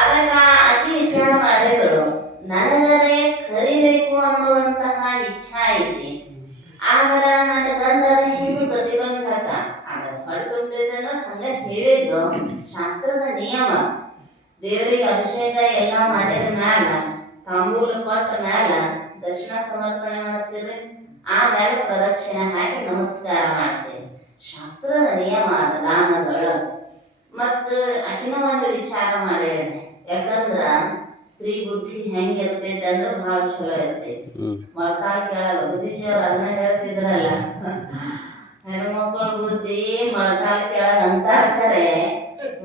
ಅದನ್ನ ಅತಿ ವಿಚಾರ ಮಾಡಿದ್ರು, ನನಗದೇ ಕರಿಬೇಕು ಅನ್ನುವಂತಹ ಇಚ್ಛಾ ಐತಿ. ಆಗ ನನ್ನ ಗಂಡರ ಹಿಂದೂ ಪ್ರತಿಬಂಧಕ ಆಗದು ಪಡ್ಕೊಂತಿದ್ದನು. ಹಂಗ ಹೇಳಿದ್ದು ಶಾಸ್ತ್ರದ ನಿಯಮ. ದೇವರಿಗೆ ಅಭಿಷೇಕ ಎಲ್ಲ ಮಾಡಿದ ಮ್ಯಾಲ, ತಾಂಬೂಲ ಕೊಟ್ಟ ಮ್ಯಾಲ ದರ್ಶನ ಸಮರ್ಪಣೆ ಮಾಡ್ತೀರಿ, ಆಮೇಲೆ ಪ್ರದಕ್ಷಿಣೆ ಹಾಕಿ ನಮಸ್ಕಾರ ಮಾಡ್ತೇವೆ. ಶಾಸ್ತ್ರದ ನಿಯಮ ಅದ ದಾನದೊಳಗ. ಮತ್ತ ಅಕಿನ ಒಂದು ವಿಚಾರ ಮಾಡಿದೆ, ಯಾಕಂದ್ರ ಸ್ತ್ರೀ ಬುದ್ಧಿ ಹೆಂಗಿರ್ತೈತೆ ಅಂದ್ರೆ ಬಹಳ ಚಲೋ ಇರ್ತೈತಿ. ಮೊಳಕಾಲ ಕೆಳಗ ಬುದ್ಧಿಶಿಯವ್ರು ಅದನ್ನ ಹೇಳ್ತಿದ್ರಲ್ಲ, ಹೆಣ್ಮಕ್ಳ ಬುದ್ಧಿ ಮೊಳಕಾಲ ಕೆಳಗ ಅಂತ ಕರೆ,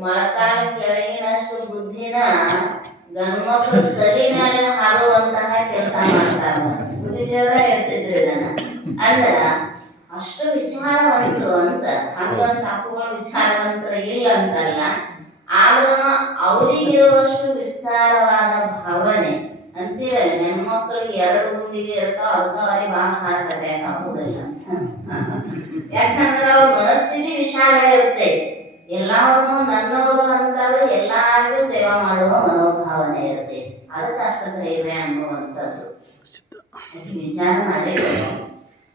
ಮೊಳಕಾಲ ಕೆಳಗಿನಷ್ಟು ಬುದ್ಧಿನ ಗಂಡ್ಮಕ್ಳು ತಲೆ ಮೇಲೆ ಹಾರುವಂತಹ ಕೆಲಸ ಮಾಡ್ತಾರ. ಬುದ್ಧಿಶಿಯವ್ರ ಹೇಳ್ತಿದ್ರು ಇದನ್ನ. ಅಂದ್ರ ಅಷ್ಟು ವಿಚಾರವಂತರು ಅಂತ. ಹಂಗಂತ ಅಪ್ಪುಗಳು ವಿಚಾರವಂತರ ಇಲ್ಲ ಅಂತಲ್ಲ, ಆದ್ರೂ ಅವರಿಗಿರುವಷ್ಟು ವಿಸ್ತಾರವಾದ ಭಾವನೆ ಅಂತೀರಲ್ಲ. ಹೆಣ್ಮಕ್ಳಿಗೆ 2 ಗುಂಡಿಗೆ ಇರ್ತಾವ, ಅದಕ್ಕೆ ಅವ್ರಿಗೆ ಬಹಳ ಹಾರ್ಟ್ ಅಟ್ಯಾಕ್ ಆಗುದಿಲ್ಲ. ಯಾಕಂದ್ರೆ ಅವ್ರ ಮನಸ್ಥಿತಿ ವಿಶಾಲ ಇರುತ್ತೆ. ಎಲ್ಲಾರು ನನ್ನವರು ಅಂತಾರೆ, ಎಲ್ಲಾರಿಗೂ ಸೇವಾ ಮಾಡುವ ಮನೋಭಾವನೆ ಇರುತ್ತೆ. ಅದಕ್ಕೆ ಅಷ್ಟ ಧೈರ್ಯ ಅನ್ನುವಂಥದ್ದು ವಿಚಾರ ಮಾಡಿದ್ರು.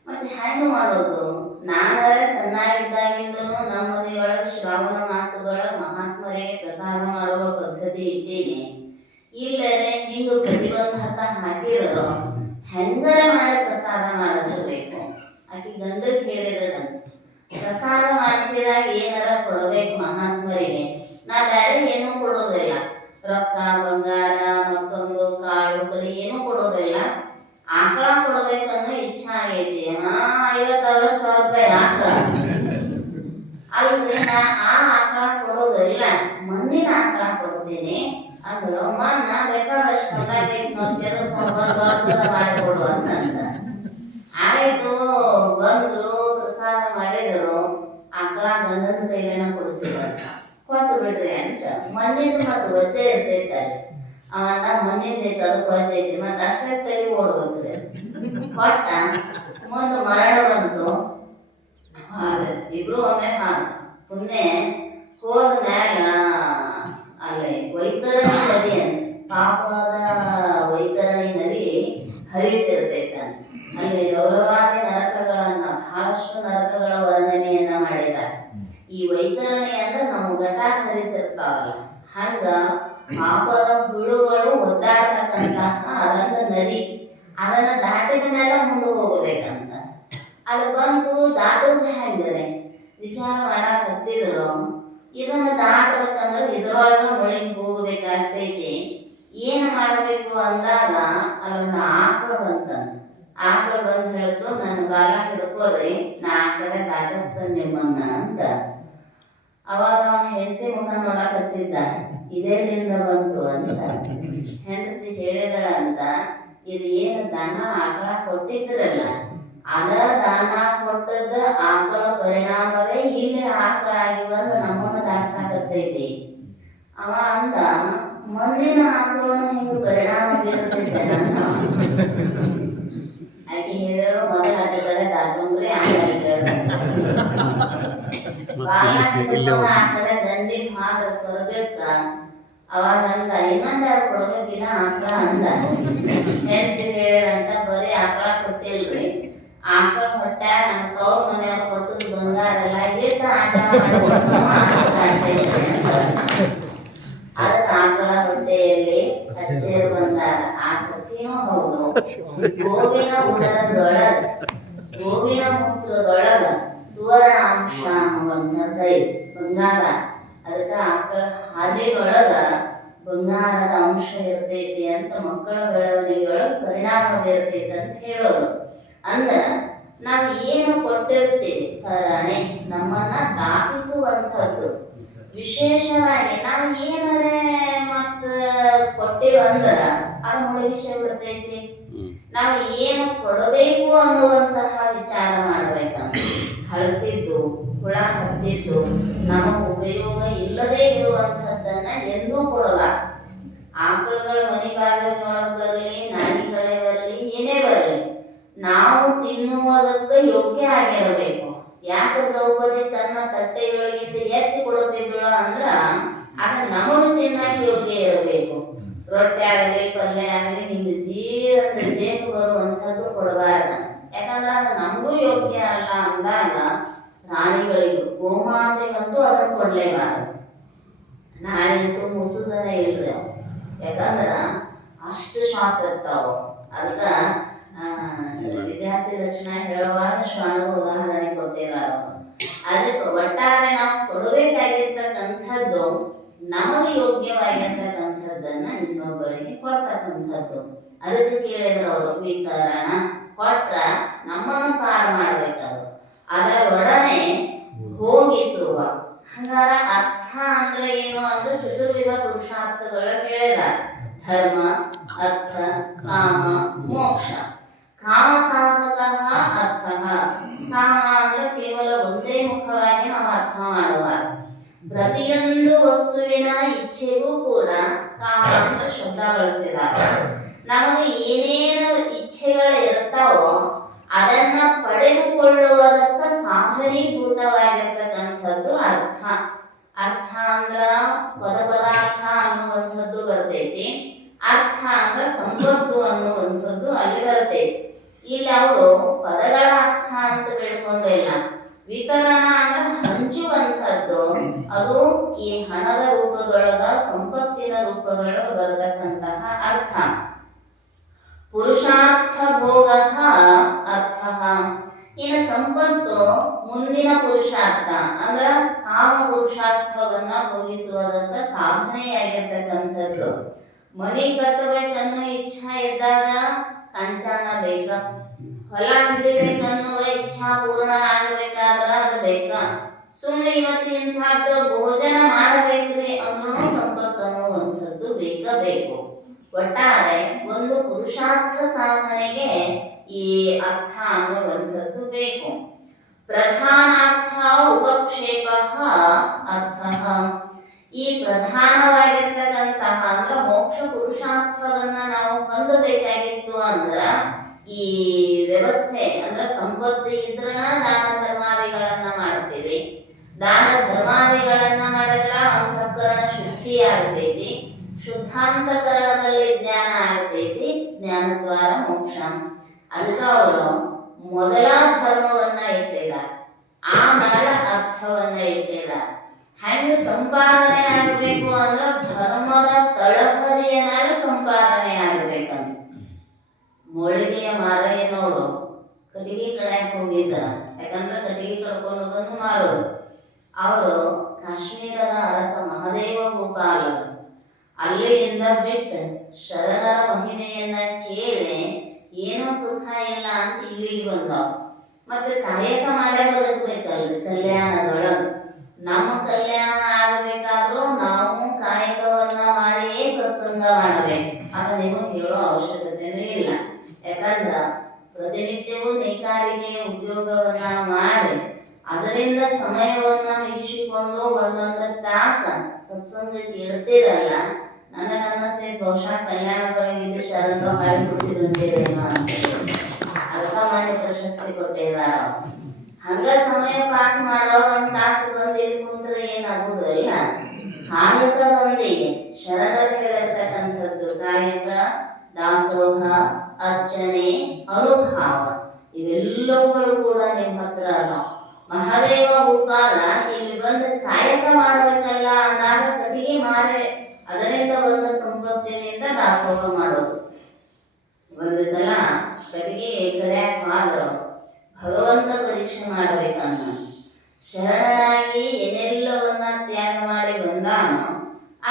ಮತ್ತೆ ಹೆಂಗ ಮಾಡೋದು? ನಾನರೇ ಸಣ್ಣಾಗಿದ್ದಾಗಿಂದಲೂ ನಮ್ಮ ಮನೆಯೊಳಗೆ ಶ್ರಾವಣ ಮಾಸದೊಳಗೆ ಮಹಾತ್ಮರಿಗೆ ಪ್ರಸಾದ ಮಾಡುವ ಪದ್ಧತಿ ಇದ್ದೇನೆ. ಇಲ್ಲದೆ ಹಿಂದೂ ಪ್ರತಿಬಂಧಕ ಹಾಕಿದ್ರು, ಹೆಂಗರ ಮಾಡಿ ಪ್ರಸಾದ ಮಾಡಿಸಬೇಕು. ಆಕೆ ಗಂಡಕ್ಕೆ ಹೇಳಿದ್ರಂತ, ಪ್ರಸಾದ ಮಾಡಿಸಿದಾಗ ಏನಾರ ಕೊಡಬೇಕು ಮಹಾತ್ಮರಿಗೆ, ನಾ ಬೇರೆ ಏನೂ ಕೊಡೋದಿಲ್ಲ, ರೊಕ್ಕ ಬಂಗಾರ ಮತ್ತೊಂದು ಕಾಳು ಕಡಿ ಏನೂ ಕೊಡೋದಿಲ್ಲ, ಆಕಳ ಕೊಡ್ಬೇಕನ್ನೋ ಇಚ್ಛಾ ಆಗೈತಿ. 50,000 ರೂಪಾಯಿ ಆಕಳ ಅಲ್ರಿ, ನಾ ಆ ಆಕಳ ಕೊಡೋದಿಲ್ಲ, ಮಣ್ಣಿನ ಆಕಳ ಕೊಡ್ತೀನಿ ಅಂದ್ರು. ಮಣ್ಣ ಬೇಕಾದಷ್ಟು ಮಾಡಿಕೊಡು ಅಂತಂದ. ಆಯ್ತು, ಬಂದ್ರು, ಪ್ರಸಾದ ಮಾಡಿದ್ರು. ಆಕಳ ಗಂಡನ ಕೈಲೇನ ಕೊಡಿಸಿದ್ರಂತ. ಕೊಟ್ಟು ಬಿಡ್ರಿ ಅಂತ. ಮಣ್ಣಿನ ಮತ್ತು ವಚ್ಚೆ ಇರ್ತೈತಲ್ಲ, ಅವನ್ನ ಮಣ್ಣಿಂದೈತೆ ಅದಕ್ಕೆ ವಚ್ಚೆ ಐತಿ, ಮತ್ತೆ ಅಷ್ಟೇ ತಲೆ ಓಡ್ಬೇಕ್ರಿ. ಕೊಟ್ಟ ಮುಂದೆ ಮರಣ ಬಂತು. ಇಬ್ರು ಒಮ್ಮೆ ಪುಣ್ಯ ಹೋದ ಮ್ಯಾಲ ಅಲ್ಲಿ ವೈತರಣಿ ನದಿ ಅಂತ, ಪಾಪದ ವೈತರಣಿ ನದಿ ಹರಿತಿರ್ತೈತ. ಅಲ್ಲಿ ಗೌರವಾದಿ ನರಕಗಳನ್ನ, ಬಹಳಷ್ಟು ನರಕಗಳ ವರ್ಣನೆಯನ್ನ ಮಾಡಿದ್ದಾರೆ. ಈ ವೈತರಣಿ ಅಂದ್ರೆ ನಾವು ಘಟ ಹರಿತಿರ್ತಾವಲ್ಲ, ಹಂಗ ಪಾಪದ ಹುಳುಗಳು ಒದ್ದಾಡ್ತಕ್ಕಂತಹ ಅದೊಂದು ನದಿ. ಅದನ್ನ ದಾಟಿದ ಮೇಲೆ ಮುಂದೆ ಹೋಗಬೇಕಂತ. ಅದು ಬಂದು ದಾಟೋದು ಹೆಂಗರೆ ವಿಚಾರ ಮಾಡಕ್ ಹತ್ತಿದ್ರು. ಇದನ್ನ ದಾಟಬೇಕಂದ್ರೆ ಇದ್ರೊಳಗ ಮುಳುಗಿ ಹೋಗ್ಬೇಕಾಗ್ತೈತಿ. ಏನ್ ಮಾಡ್ಬೇಕು ಅಂದಾಗ ಅಲ್ಲೊಂದು ಆಕಳ ಬಂತಂತ. ಆಕಳ ಬಂದು ಹೇಳ್ತು, ನನ್ನ ಬಾಲ ಹಿಡ್ಕೋರಿ, ನಾ ಆ ಕಡೆ ದಾಟಿಸ್ತೇನೆ ನಿಮ್ಮನ್ನ ಅಂತ. ಅವಾಗ ಹೆಂಡತಿ ಮುಖ ನೋಡಕತ್ತಿದ್ದ, ಇದೇನಿಂದ ಬಂತು ಅಂತ. ಹೆಂಡತಿ ಹೇಳಿದಳ ಅಂತ, ಇದು ಏನು ದನ ಆಕಳ ಕೊಟ್ಟಿದ್ರಲ್ಲ ಅದ ದಾನ ಕೊಟ್ಟದ ಆಕಳ ಪರಿಣಾಮವೇ ಇಲ್ಲಿ ಆಕಳಾಗಿ ಬಂದು ನಮ್ಮನ್ನು ದಾಸಾಕತ್ತೈತಿ. ಅವ ಅಂದ ಮಣ್ಣಿನ ಆಕಳನ್ನು ಹಿಂಗ ಪರಿಣಾಮ ಬೀರ್ತೈತೆ ನನ್ನ ಆಕೆ ಹೇಳೋ ಮೊದಲ ಅದ್ರ ಕಡೆ ದಾಟಂಗ್ರಿ ಆ ಕಡೆ ದಂಡಿ ಮಾದ ಸ್ವರ್ಗಕ್ಕ ಅವಾಗ ಅಂದ ಇನ್ನೊಂದಾರು ಕೊಡ್ಬೇಕಿಲ್ಲ ಆಕಳ ಅಂದ. ಹೆಂಡತಿ ಹೇಳಂತ ಬರೀ ಆಕಳ ಕೊಟ್ಟಿಲ್ರಿ, ಆಕಳ ಹೊಟ್ಟ್ಯಾಗ ನನ್ನ ತವ್ರ ಮನೆಯವ್ರು ಕೊಟ್ಟದ ಬಂಗಾರ ಎಲ್ಲ ಇಟ್ಟು ಆಕಳ ಮಾಡಿ ಅದಕ್ಕೆ ಆಕಳ ಹೊಟ್ಟೆಯಲ್ಲಿ ಹಚ್ಚೇರು ಬಂಗಾರ ಆ ಕಥೆನೂ ಹೌದು. ಗೋವಿನ ಉದರದೊಳಗ ಗೋವಿನ ಮೂತ್ರದೊಳಗ ಸುವರ್ಣಾಂಶ ಅನ್ನುವಂಥದ್ದೈತಿ ಬಂಗಾರ. ಅದಕ್ಕೆ ಆಕಳ ಹಾಲಿನೊಳಗ ಬಂಗಾರದ ಅಂಶ ಇರ್ತೈತಿ ಅಂತ ಮಕ್ಕಳ ಬೆಳವಣಿಗೆಯೊಳಗ ಪರಿಣಾಮ ಬೀರ್ತೈತಿ ಅಂತ ಹೇಳೋದು. ಅಂದ ನಾವು ಏನು ಕೊಟ್ಟಿರ್ತೀವಿ ತರಣೆ ನಮ್ಮನ್ನ ದಾಟಿಸುವಂಥದ್ದು. ವಿಶೇಷವಾಗಿ ನಾವು ಏನರೇ ಮತ್ತ ಕೊಟ್ಟಿವಂದ್ರ ಅದು ಮುಳುಗಿಸೇ ಬಿಡ್ತೈತಿ. ನಾವು ಏನು ಕೊಡಬೇಕು ಅನ್ನುವಂತಹ ವಿಚಾರ ಮಾಡ್ಬೇಕಂತ ಹಳಸಿದ್ದು ಹುಳ ಹತ್ತಿದ್ದು ನಮಗೆ ಉಪಯೋಗ ಇಲ್ಲದೆ ಇರುವಂತಹದ್ದನ್ನ ಎಂದೂ ಕೊಡಲ್ಲ. ಆಕಳುಗಳ ಮನೆ ಬಾಗಿಲಿನೊಳಗೆ ಬರಲಿ, ನಾಯಿಗಳೇ ಬರಲಿ, ಏನೇ ಬರಲಿ, ನಾವು ತಿನ್ನುವುದಕ್ಕೆ ಯೋಗ್ಯ ಆಗಿರಬೇಕು. ಯಾಕೆ ದ್ರೌಪದಿ ತನ್ನ ತಟ್ಟೆಯೊಳಗಿಂದ ಎತ್ತಿ ಕೊಡುತ್ತಿದ್ದಳು ಅಂದ್ರ ಅದು ನಮಗೆ ತಿನ್ನಕ್ಕೆ ಯೋಗ್ಯ ಇರಬೇಕು. ರೊಟ್ಟಿ ಆಗಲಿ ಪಲ್ಯ ಆಗಲಿ ಹಿಂಗೆ ಜೇನು ಬರುವಂಥದ್ದು ಕೊಡಬಾರ್ದ. ಯಾಕಂದ್ರೆ ಅದು ನಮಗೂ ಯೋಗ್ಯ ಅಲ್ಲ ಅಂದಾಗ ಪ್ರಾಣಿಗಳಿಗೂ ಗೋಮಾತೆಗಂತೂ ಅದನ್ನು ಕೊಡ್ಲೇಬಾರದು. ನಾನಂತೂ ಮುಸುದನೇ ಇಲ್ರಿ ಅವು, ಯಾಕಂದ್ರ ಅಷ್ಟು ಶಾಪ್ ಇರ್ತಾವ. ಅದಕ್ಕ ವಿದ್ಯಾರ್ಥಿ ಲಕ್ಷಣ ಹೇಳುವಾಗ ಶ್ವಾನದ ಉದಾಹರಣೆ ಕೊಟ್ಟಿದ್ದಾರೆ. ಅದಕ್ಕೆ ಒಟ್ಟಾರೆ ನಾವು ಕೊಡಬೇಕಾಗಿರ್ತಕ್ಕಂಥದ್ದು ನಮಗೆ ಯೋಗ್ಯವಾಗಿರ್ತಕ್ಕಂಥದ್ದನ್ನ ಇನ್ನೊಬ್ಬರಿಗೆ ಕೊಡ್ತಕ್ಕಂಥದ್ದು. ಅದಕ್ಕೆ ಕೇಳಿದ್ರು ಅವರು ವಿತರಣ ಕೊಟ್ರ ನಮ್ಮನ್ನು ಪಾರು ಮಾಡ್ಬೇಕದು, ಅದರೊಡನೆ ಹೋಗಿಸುವ. ಹಂಗಾರ ಅರ್ಥ ಅಂದ್ರೆ ಏನು ಅಂದ್ರೆ ಚತುರ್ವಿಧ ಪುರುಷಾರ್ಥದೊಳಗೆ ಹೇಳಿದ್ದಾರೆ. ಧರ್ಮ, ಅರ್ಥ, ಕಾಮ, ಮೋಕ್ಷ. ಕಾಮ ಸಾಧಕ ಅರ್ಥ. ಕಾಮ ಅಂದ್ರೆ ಕೇವಲ ಒಂದೇ ಮುಖವಾಗಿ ನಾವು ಅರ್ಥ ಮಾಡುವಾಗ ಪ್ರತಿಯೊಂದು ವಸ್ತುವಿನ ಇಚ್ಛೆಗೂ ಕೂಡ ಕಾಮ ಅಂತ ಶಬ್ದ ಬಳಸಿದ್ದಾರೆ. ನಮಗೆ ಏನೇನು ಇಚ್ಛೆಗಳು ಇರ್ತಾವೋ ಅದನ್ನ ಪಡೆದುಕೊಳ್ಳುವುದಕ್ಕ ಸಾಧನೀಭೂತವಾಗಿರ್ತಕ್ಕಂಥದ್ದು ಅರ್ಥ. ಅರ್ಥ ಅಂದ್ರ ಪದಾರ್ಥ ಅನ್ನುವಂಥದ್ದು ಬರ್ತೈತಿ. ಅರ್ಥ ಅಂದ್ರ ಸಂಪತ್ತು ಅನ್ನುವಂಥದ್ದು ಅಲ್ಲಿ ಬರ್ತೈತಿ. ಇಲ್ಲಿ ಅವರು ಪದಗಳ ಅರ್ಥ ಅಂತ ಬೇಡ್ಕೊಂಡಿಲ್ಲ. ವಿತರಣ ಅಂದ್ರೆ ಹಂಚುವಂಥದ್ದು. ಅದು ಈ ಹಣದ ರೂಪದೊಳಗ ಸಂಪತ್ತಿನ ರೂಪದೊಳಗ ಬರತಕ್ಕಂತಹ ಅರ್ಥ. ಪುರುಷಾರ್ಥ ಭೋಗ ಅರ್ಥ. ಇನ್ನು ಸಂಪತ್ತು ಮುಂದಿನ ಪುರುಷಾರ್ಥ ಅಂದ್ರ ಕಾಮ ಪುರುಷಾರ್ಥವನ್ನ ಭೋಗಿಸುವುದಕ್ಕ ಸಾಧನೆಯಾಗಿರ್ತಕ್ಕಂಥದ್ದು. ಮನಿ ಕಟ್ಟಬೇಕನ್ನೋ ಇಚ್ಛಾ ಇದ್ದಾಗ ಕಂಚಾಣ ಬೇಕ, ಹೊಲ ಹಿಡಿಬೇಕನ್ನುವ ಇಚ್ಛಾ ಪೂರ್ಣ ಆಗಬೇಕಾದ್ರ ಅದು ಬೇಕ. ಸುಮ್ಮನೆ ಇವತ್ತು ಇಂಥದ್ದು ಭೋಜನ ಮಾಡಬೇಕ್ರಿ ಅಂದ್ರೂ ಸಂಪತ್ತು ಅನ್ನುವಂಥದ್ದು ಬೇಕು. ಒಟ್ಟಾರೆ ಒಂದು ಪುರುಷಾರ್ಥ ಸಾಧನೆಗೆ ಈ ಅರ್ಥ ಅನ್ನುವಂಥದ್ದು ಬೇಕು. ಪ್ರಧಾನಾರ್ಥ ಉಪಕ್ಷೇಪ ಅರ್ಥ. ಈ ಪ್ರಧಾನವಾಗಿರ್ತಕ್ಕಂತಹ ಅಂದ್ರೆ ಮೋಕ್ಷ ಪುರುಷಾರ್ಥವನ್ನ ನಾವು ಹೊಂದಬೇಕಾಗಿತ್ತು ಅಂದ್ರ ಈ ವ್ಯವಸ್ಥೆ ಅಂದ್ರೆ ಸಂಪತ್ತು ಇದ್ರ ದಾನ ಧರ್ಮಾದಿಗಳನ್ನ ಮಾಡ್ತೀವಿ. ದಾನ ಧರ್ಮಾದಿಗಳನ್ನ ಮಾಡಿದ್ರ ಅಂತಃಕರಣ ಶುದ್ಧಿ ಆಗ್ತೈತಿ. ಶುದ್ಧಾಂತಕರಣದಲ್ಲಿ ಜ್ಞಾನ ಆಗ್ತೈತಿ. ಜ್ಞಾನದ್ವಾರ ಮೋಕ್ಷ. ಅದಕ್ಕೆ ಅವರು ಮೊದಲ ಧರ್ಮವನ್ನ ಇಟ್ಟಿದ್ದಾರೆ, ಆಮೇಲೆ ಅರ್ಥವನ್ನ ಇಟ್ಟಿದ್ದಾರೆ. ಹೆಂಗ ಸಂಪಾದನೆ ಆಗಬೇಕು ಅಂದ್ರೆ ಧರ್ಮದ ತಳಹದಿಯ ಮೇಲೆ ಸಂಪಾದನೆ ಆಗಬೇಕಂತ. ಮೊಳಗೆಯ ಮಾರಯ್ಯನವರು ಕಟ್ಟಿಗೆ ಕಡೆಗೆ ಹೋಗಿದ್ದ. ಯಾಕಂದ್ರೆ ಕಟ್ಟಿಗೆ ಕಡ್ಕೊಂಡು ಬಂದು ಮಾರೋದು. ಅವರು ಕಾಶ್ಮೀರದ ಅರಸ ಮಹದೇವ ಗೋಪಾಲರು ಅಲ್ಲಿಂದ ಬಿಟ್ಟು ಶರಣರ ಮಹಿಮೆಯನ್ನ ಕೇಳಿ ಏನೋ ಸುಖ ಇಲ್ಲ ಅಂತ ಇಲ್ಲಿಗೆ ಬಂದವು. ಮತ್ತೆ ಕಾಯಕ ಮಾಡೇ ಬದುಕಬೇಕಲ್ರಿ ಕಲ್ಯಾಣದೊಳಗ. ನಮ್ಮ ಕಲ್ಯಾಣ ಆಗಬೇಕಾದ್ರೂ ನಾವು ಕಾಯಕವನ್ನ ಮಾಡಿಯೇ ಸತ್ಸಂಗ ಮಾಡಬೇಕು. ಅದು ನಿಮಗೆ ಹೇಳೋ ಅವಶ್ಯಕತೆನೂ ಇಲ್ಲ. ಯಾಕಂದ್ರ ಪ್ರತಿನಿತ್ಯವೂ ನೀ ಕೈಗಾರಿಕೆ ಉದ್ಯೋಗವನ್ನ ಮಾಡಿ ಅದರಿಂದ ಸಮಯವನ್ನ ಮೀರಿಸಿಕೊಂಡು ಒಂದೊಂದು ತಾಸ ಸತ್ಸಂಗಕ್ಕೆ ಇಡ್ತಿರಲ್ಲ, ನನಗನ್ನಿಸ್ತೈತೆ ಬಹುಶಃ ಕಲ್ಯಾಣದೊಳಗಿದ್ದು ಶರಣರು ಮಾಡಿಬಿಡ್ತಿರಂತೀರೇನೋ ಅಂತ. ಅಸಾಮಾನ್ಯ ಪ್ರಶಸ್ತಿ ಕೊಟ್ಟಿದ್ದಾರ. ಹಂಗ ಸಮಯ ಪಾಸ್ ಮಾಡೋ ಒಂದ್ ತಾಸು ಬಂದು ಇಲ್ಲಿ ಕುಂತ್ರೆ ಏನಾಗುದಿಲ್ಲ. ಕಾಯಕದೊಂದಿಗೆ ಶರಣರು ಹೇಳಿರ್ತಕ್ಕಂಥದ್ದು ಕಾಯಕ, ದಾಸೋಹ, ಅರ್ಚನೆ, ಅನುಭಾವ ಇವೆಲ್ಲವುಗಳು ಕೂಡ ನಿಮ್ಮ ಹತ್ರ ಅಲ್ಲ. ಮಹಾದೇವ ಭೂಪಾಲ ಇಲ್ಲಿ ಬಂದು ಕಾಯಕ ಮಾಡ್ಬೇಕಲ್ಲ ಅಂದಾಗ ಕಟ್ಟಿಗೆ ಮಾರೆ ಅದರಿಂದ ಬಂದ ಸಂಪತ್ತಿನಿಂದ ದಾಸೋಹ ಮಾಡೋದು. ಒಂದು ಸಲ ಕಟ್ಟಿಗೆ ಕಡ್ಯಾಕ್ ಮಾದ್ರು ಭಗವಂತ ಪರೀಕ್ಷೆ ಮಾಡ್ಬೇಕನ್ನ ಶರಣನಾಗಿ ಏನೆಲ್ಲವನ್ನ ತ್ಯಾಗ ಮಾಡಿ ಬಂದಾನೋ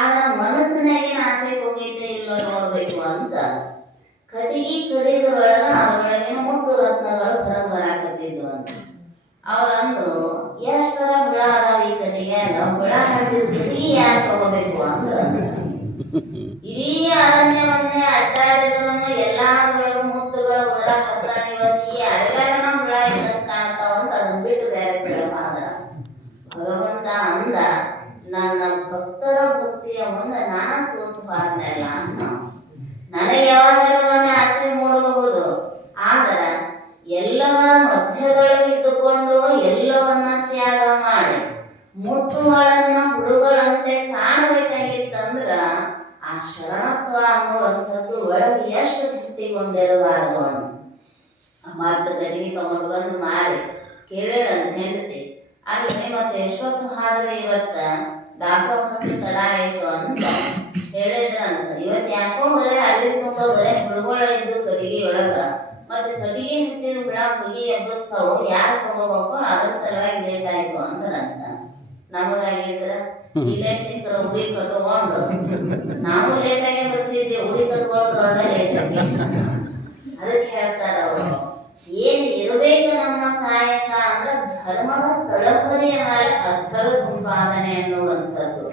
ಆಗ ಮನಸ್ಸಿನಾಗಿನ ಆಸೆ ಹೋಗೈತೆ ಇಲ್ಲೋ ನೋಡ್ಬೇಕು ಅಂತ ಕಟ್ಟಿಗೆ ಕಡಿದ್ರೊಳಗ ಅದರೊಳಗಿನ ಮುತ್ತು ರತ್ನಗಳು ಹೊರಗೆ ಬರಾಕತ್ತಿದ್ವು ಅಂತ. ಅವ್ರಂದ್ರು ಎಷ್ಟರ ಹುಳ ಅದಾವ ಈ ಕಟ್ಟಿಗ್ಯಾಗ, ಹುಳ ಹಾಕಿದ ಕಟ್ಟಿಗೆ ಯಾರು ತಗೋಬೇಕು ಅಂದ್ರ ಇಡೀ ಅರಣ್ಯವನ್ನೇ ಅಡ್ಡಾಡಿದ್ರು ಎಲ್ಲಾದ್ರೊಳಗ ಮುತ್ತುಗಳು ಬರಾಕತ್ತಾನ. ಇವತ್ತು ಈ ಅಡಗಾರನ ಹುಳ ಇದ್ದಂಗ ಕಾಣ್ತಾವ ಅಂತ ಅದನ್ನ ಬಿಟ್ಟು ಬೇರೆ ಕಡೆ ಮಾಡ ಭಗವಂತ ಅಂದ, ನನ್ನ ಭಕ್ತರ ಭಕ್ತಿಯ ಮುಂದೆ ನಾನ ಸೋತು ಬಾರ್ನಲ್ಲ ಅಂತ. ನನಗೆ ಯಾವಾಗೆಲ್ಲವನ್ನ ಆಸೆ ಮೂಡಬಹುದು, ಆದರೆ ಎಲ್ಲವರ ಮಧ್ಯದೊಳಗಿದ್ದುಕೊಂಡು ಎಲ್ಲವನ್ನ ತ್ಯಾಗ ಮಾಡಿ ಮುಟ್ಟುಗಳನ್ನ ಹುಡುಗಳಂತೆ ಕಾಣಬೇಕಾಗಿತ್ತಂದ್ರ ಆ ಶರಣತ್ವ ಅನ್ನುವಂಥದ್ದು ಒಳಗೆ ಎಷ್ಟು ಗಟ್ಟಿಗೊಂಡಿರಬಾರದು ಅಂತ. ಮತ್ತೆ ಕಟ್ಟಿಗೆ ತಗೊಂಡು ಬಂದು ಮಾರಿ ಕೇಳಿದಂತ ಹೆಂಡತಿ ಅಲ್ಲಿ ಮತ್ತೆ ಎಷ್ಟೊತ್ತು ಆದ್ರೆ ಇವತ್ತ ದಾಸೋಹಕ್ಕೆ ತಡ ಆಯ್ತು ಅಂತ ಹೇಳಿದ್ರ ಅನ್ಸ. ಇವತ್ತು ಯಾಕೋ ಬರೇ ಅಲ್ಲಿ ತುಂಬಾ ಬರೇ ಹುಡುಗಳ ಇದ್ದು ಕಟ್ಟಿಗೆ ಒಳಗ ಮತ್ತೆ ಕಟ್ಟಿಗೆ ಹತ್ತಿರ ಹುಳ ಹುಗಿ ಎಬ್ಬಿಸ್ತಾವು, ಯಾರು ತಗೋಬೇಕು ಅದ್ರ ಸಲುವಾಗಿ ಲೇಟ್ ಆಯ್ತು ಅಂದ್ರಂತ. ನಮಗಾಗಿದ್ರ ಇಲ್ಲೇ ಸಿಕ್ಕ್ರ ಹುಡಿ ಕಟ್ಕೊಂಡು ನಾವು ಲೇಟಾಗೆ ಬರ್ತಿದ್ವಿ, ಹುಡಿ ಕಟ್ಕೊಂಡ್ರು ಅದ ಲೇಟ್ ಆಗಿ. ಅದಕ್ಕೆ ಹೇಳ್ತಾರ ಅವರು ಏನ್ ಇರಬೇಕು ನಮ್ಮ ಕಾಯಕ ಅಂದ್ರೆ ಧರ್ಮದ ತಳಹದಿಯ ಮೇಲೆ ಅರ್ಥದ ಸಂಪಾದನೆ ಅನ್ನುವಂಥದ್ದು.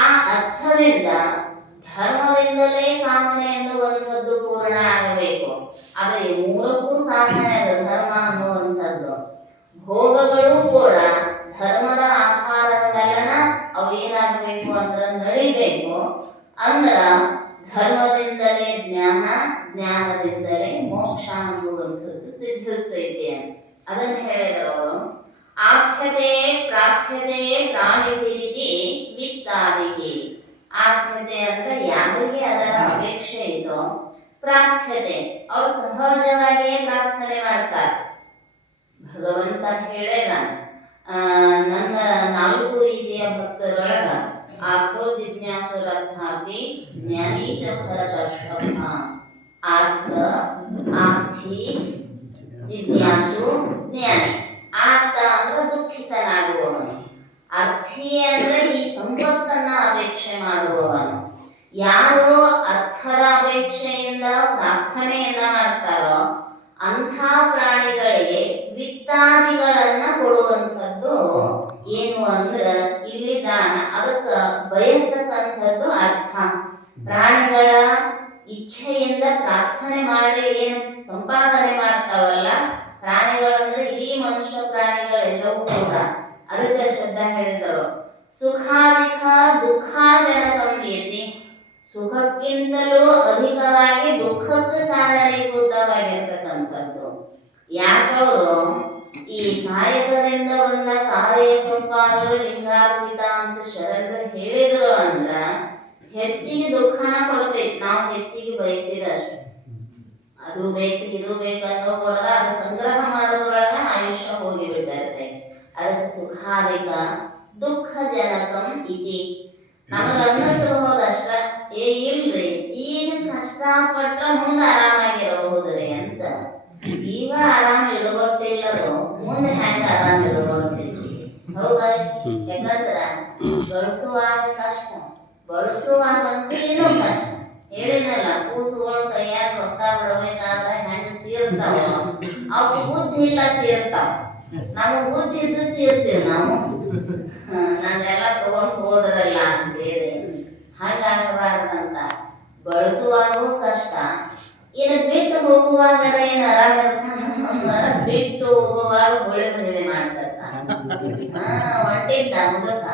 ಆ ಅರ್ಥದಿಂದ ಧರ್ಮದಿಂದಲೇ ಕಾಮನೆ ಎನ್ನುವಂಥದ್ದು ಪೂರ್ಣ ಆಗಬೇಕು. ಅದು ಮೂರಕ್ಕೂ ಸಾಧನೆ ಅದು ಧರ್ಮ ಅನ್ನುವಂಥದ್ದು. ಭೋಗಗಳು ಕೂಡ ಧರ್ಮದ ಆಧಾರದ ಮೇಲನ ಅವು ಏನಾಗಬೇಕು ಅಂದ್ರ ನಡಿಬೇಕು. ಅಂದ್ರ ಧರ್ಮದಿಂದಲೇ ಜ್ಞಾನ, ಜ್ಞಾನದಿಂದಲೇ ಮೋಕ್ಷ ಅನ್ನುವಂಥದ್ದು ಸಿದ್ಧಿಸ್ತೈತಿ ಅಂತ. ಅದನ್ನ ಹೇಳಿದವರು ಆಖ್ಯತೆ ಪ್ರಾರ್ಥ್ಯತೆ ಪ್ರಾಣಿಗಳಿಗೆ ವಿತ್ತಾದಿಗೆ. ಆಖ್ಯತೆ ಅಂದ್ರೆ ಯಾರಿಗೆ ಅದರ ಅಪೇಕ್ಷೆ ಇದೋ, ಪ್ರಾರ್ಥ್ಯತೆ ಅವ್ರು ಸಹಜವಾಗಿಯೇ ಪ್ರಾರ್ಥನೆ ಮಾಡ್ತಾರೆ. ಭಗವಂತ ಹೇಳಿದ ನನ್ನ 4 ರೀತಿಯ ಭಕ್ತರೊಳಗ ಆರ್ಥೋ ಜಿಜ್ಞಾಸುರರ್ಥಾರ್ಥಿ ಜ್ಞಾನಿ ಚ ಭರತಶ್ವಭ. ಆರ್ಥ, ಆರ್ಥಿ, ಜಿಜ್ಞಾಸು, ಜ್ಞಾನಿ. ಆರ್ಥ ಅಂದ್ರೆ ದುಃಖಿತನಾಗುವವನು, ಅರ್ಥಿ ಅಂದ್ರೆ ಈ ಸಂಪತ್ತನ್ನ ಅಪೇಕ್ಷೆ ಮಾಡುವವನು. ಯಾರು ಅರ್ಥದ ಅಪೇಕ್ಷೆಯಿಂದ ಪ್ರಾರ್ಥನೆಯನ್ನ ಮಾಡ್ತಾರೋ ಅಂಥ ಪ್ರಾಣಿಗಳಿಗೆ ವಿತ್ತಾದಿಗಳನ್ನ ಕೊಡುವಂಥದ್ದು ಏನು ಅಂದ್ರ ಇಲ್ಲಿ ದಾನ. ಅದಕ್ಕ ಬಯಸ್ತಕ್ಕಂಥದ್ದು ಅರ್ಥ. ಪ್ರಾಣಿಗಳ ಇಚ್ಛೆಯಿಂದ ಪ್ರಾರ್ಥನೆ ಮಾಡಿ ಏನು ಸಂಪಾದನೆ ಮಾಡ್ತಾವಲ್ಲ ಪ್ರಾಣಿಗಳಂದ್ರೆ ಈ ಮನುಷ್ಯ ಪ್ರಾಣಿಗಳೆಲ್ಲವೂ ಕೂಡ. ಅದಕ್ಕೆ ಶಬ್ದ ಹೇಳಿದರು ಸುಖಾಧಿಕ ದುಃಖಾಜನಕಂ ಯತಿ. ಸುಖಕ್ಕಿಂತಲೂ ಅಧಿಕವಾಗಿ ದುಃಖಕ್ಕೆ ಕಾರಣೀಭೂತವಾಗಿರ್ತಕ್ಕಂಥದ್ದು. ಯಾಕವರು ಈ ಕಾಯಕದಿಂದ ಬಂದ ಕಾರ್ಯ ಸಂಪಾದರು ಲಿಂಗಾರ್ಪಿತ ಅಂತ ಶರಣರು ಹೇಳಿದ್ರು ಅಂದ್ರ ಹೆಚ್ಚಿಗೆ ದುಃಖನ ಕೊಡ್ತೈತಿ. ನಾವು ಹೆಚ್ಚಿಗೆ ಬಯಸಿದಷ್ಟು ಅದು ಬೇಕು ಇದು ಬೇಕು ಅನ್ನೋ ಕೊಡದ ಅದು ಸಂಗ್ರಹ ಮಾಡೋದ್ರೊಳಗ ಆಯುಷ್ಯ ಹೋಗಿಬಿಟ್ಟಿರುತ್ತೆ. ಅದಕ್ಕೆ ಸುಖಾಧಿಕ ದುಃಖ ಜನಕಂ ಇತಿ. ನಮಗ ಅನ್ನಿಸಬಹುದಷ್ಟ ಇಲ್ರಿ ಈಗ ಕಷ್ಟಪಟ್ರ ಮುಂದೆ ಆರಾಮಾಗಿರಬಹುದ್ರಿ ಅಂತ. ಈಗ ಆರಾಮ್ ಇಡಗೊಟ್ಟಿಲ್ಲದು ಮುಂದೆ ಹೆಂಗ ಆರಾಮ್ ಇಡಗೊಡ್ತೈತಿ? ಹೌದಾ? ಯಾಕಂದ್ರ ಬಳಸುವಾಗ ಕಷ್ಟ, ಬಳಸುವಾಗಂತೂ ಏನೋ ಕಷ್ಟ. ಹೇಳಿನಲ್ಲ ಕೂಸುಗಳು ಕೈಯಾಗ ರೊಕ್ಕ ಬಿಡಬೇಕಾದ್ರೆ ಹೆಂಗ ಚೀರ್ತಾವ, ಅವು ಬುದ್ಧಿ ಇಲ್ಲ ಚೀರ್ತಾವ. ನಾವು ಬುದ್ಧಿ ಇದ್ದು ಚೀರ್ತೀವಿ. ನಾವು ನಂದೆಲ್ಲ ತಗೊಂಡು ಹೋದ್ರಲ್ಲ ಅಂತೇಳಿ ಹಾಗಾಗಬಾರ್ದಂತ. ಬಳಸುವಾಗೂ ಕಷ್ಟ, ಇನ್ನು ಬಿಟ್ಟು ಹೋಗುವಾಗ ಏನ್ ಆರಾಮ ಬಿಟ್ಟು ಹೋಗುವಾಗ ಹುಳಿ ಮದುವೆ ಮಾಡ್ತಾರ. ಹೊಂಟಿದ್ದ ಮುದುಕ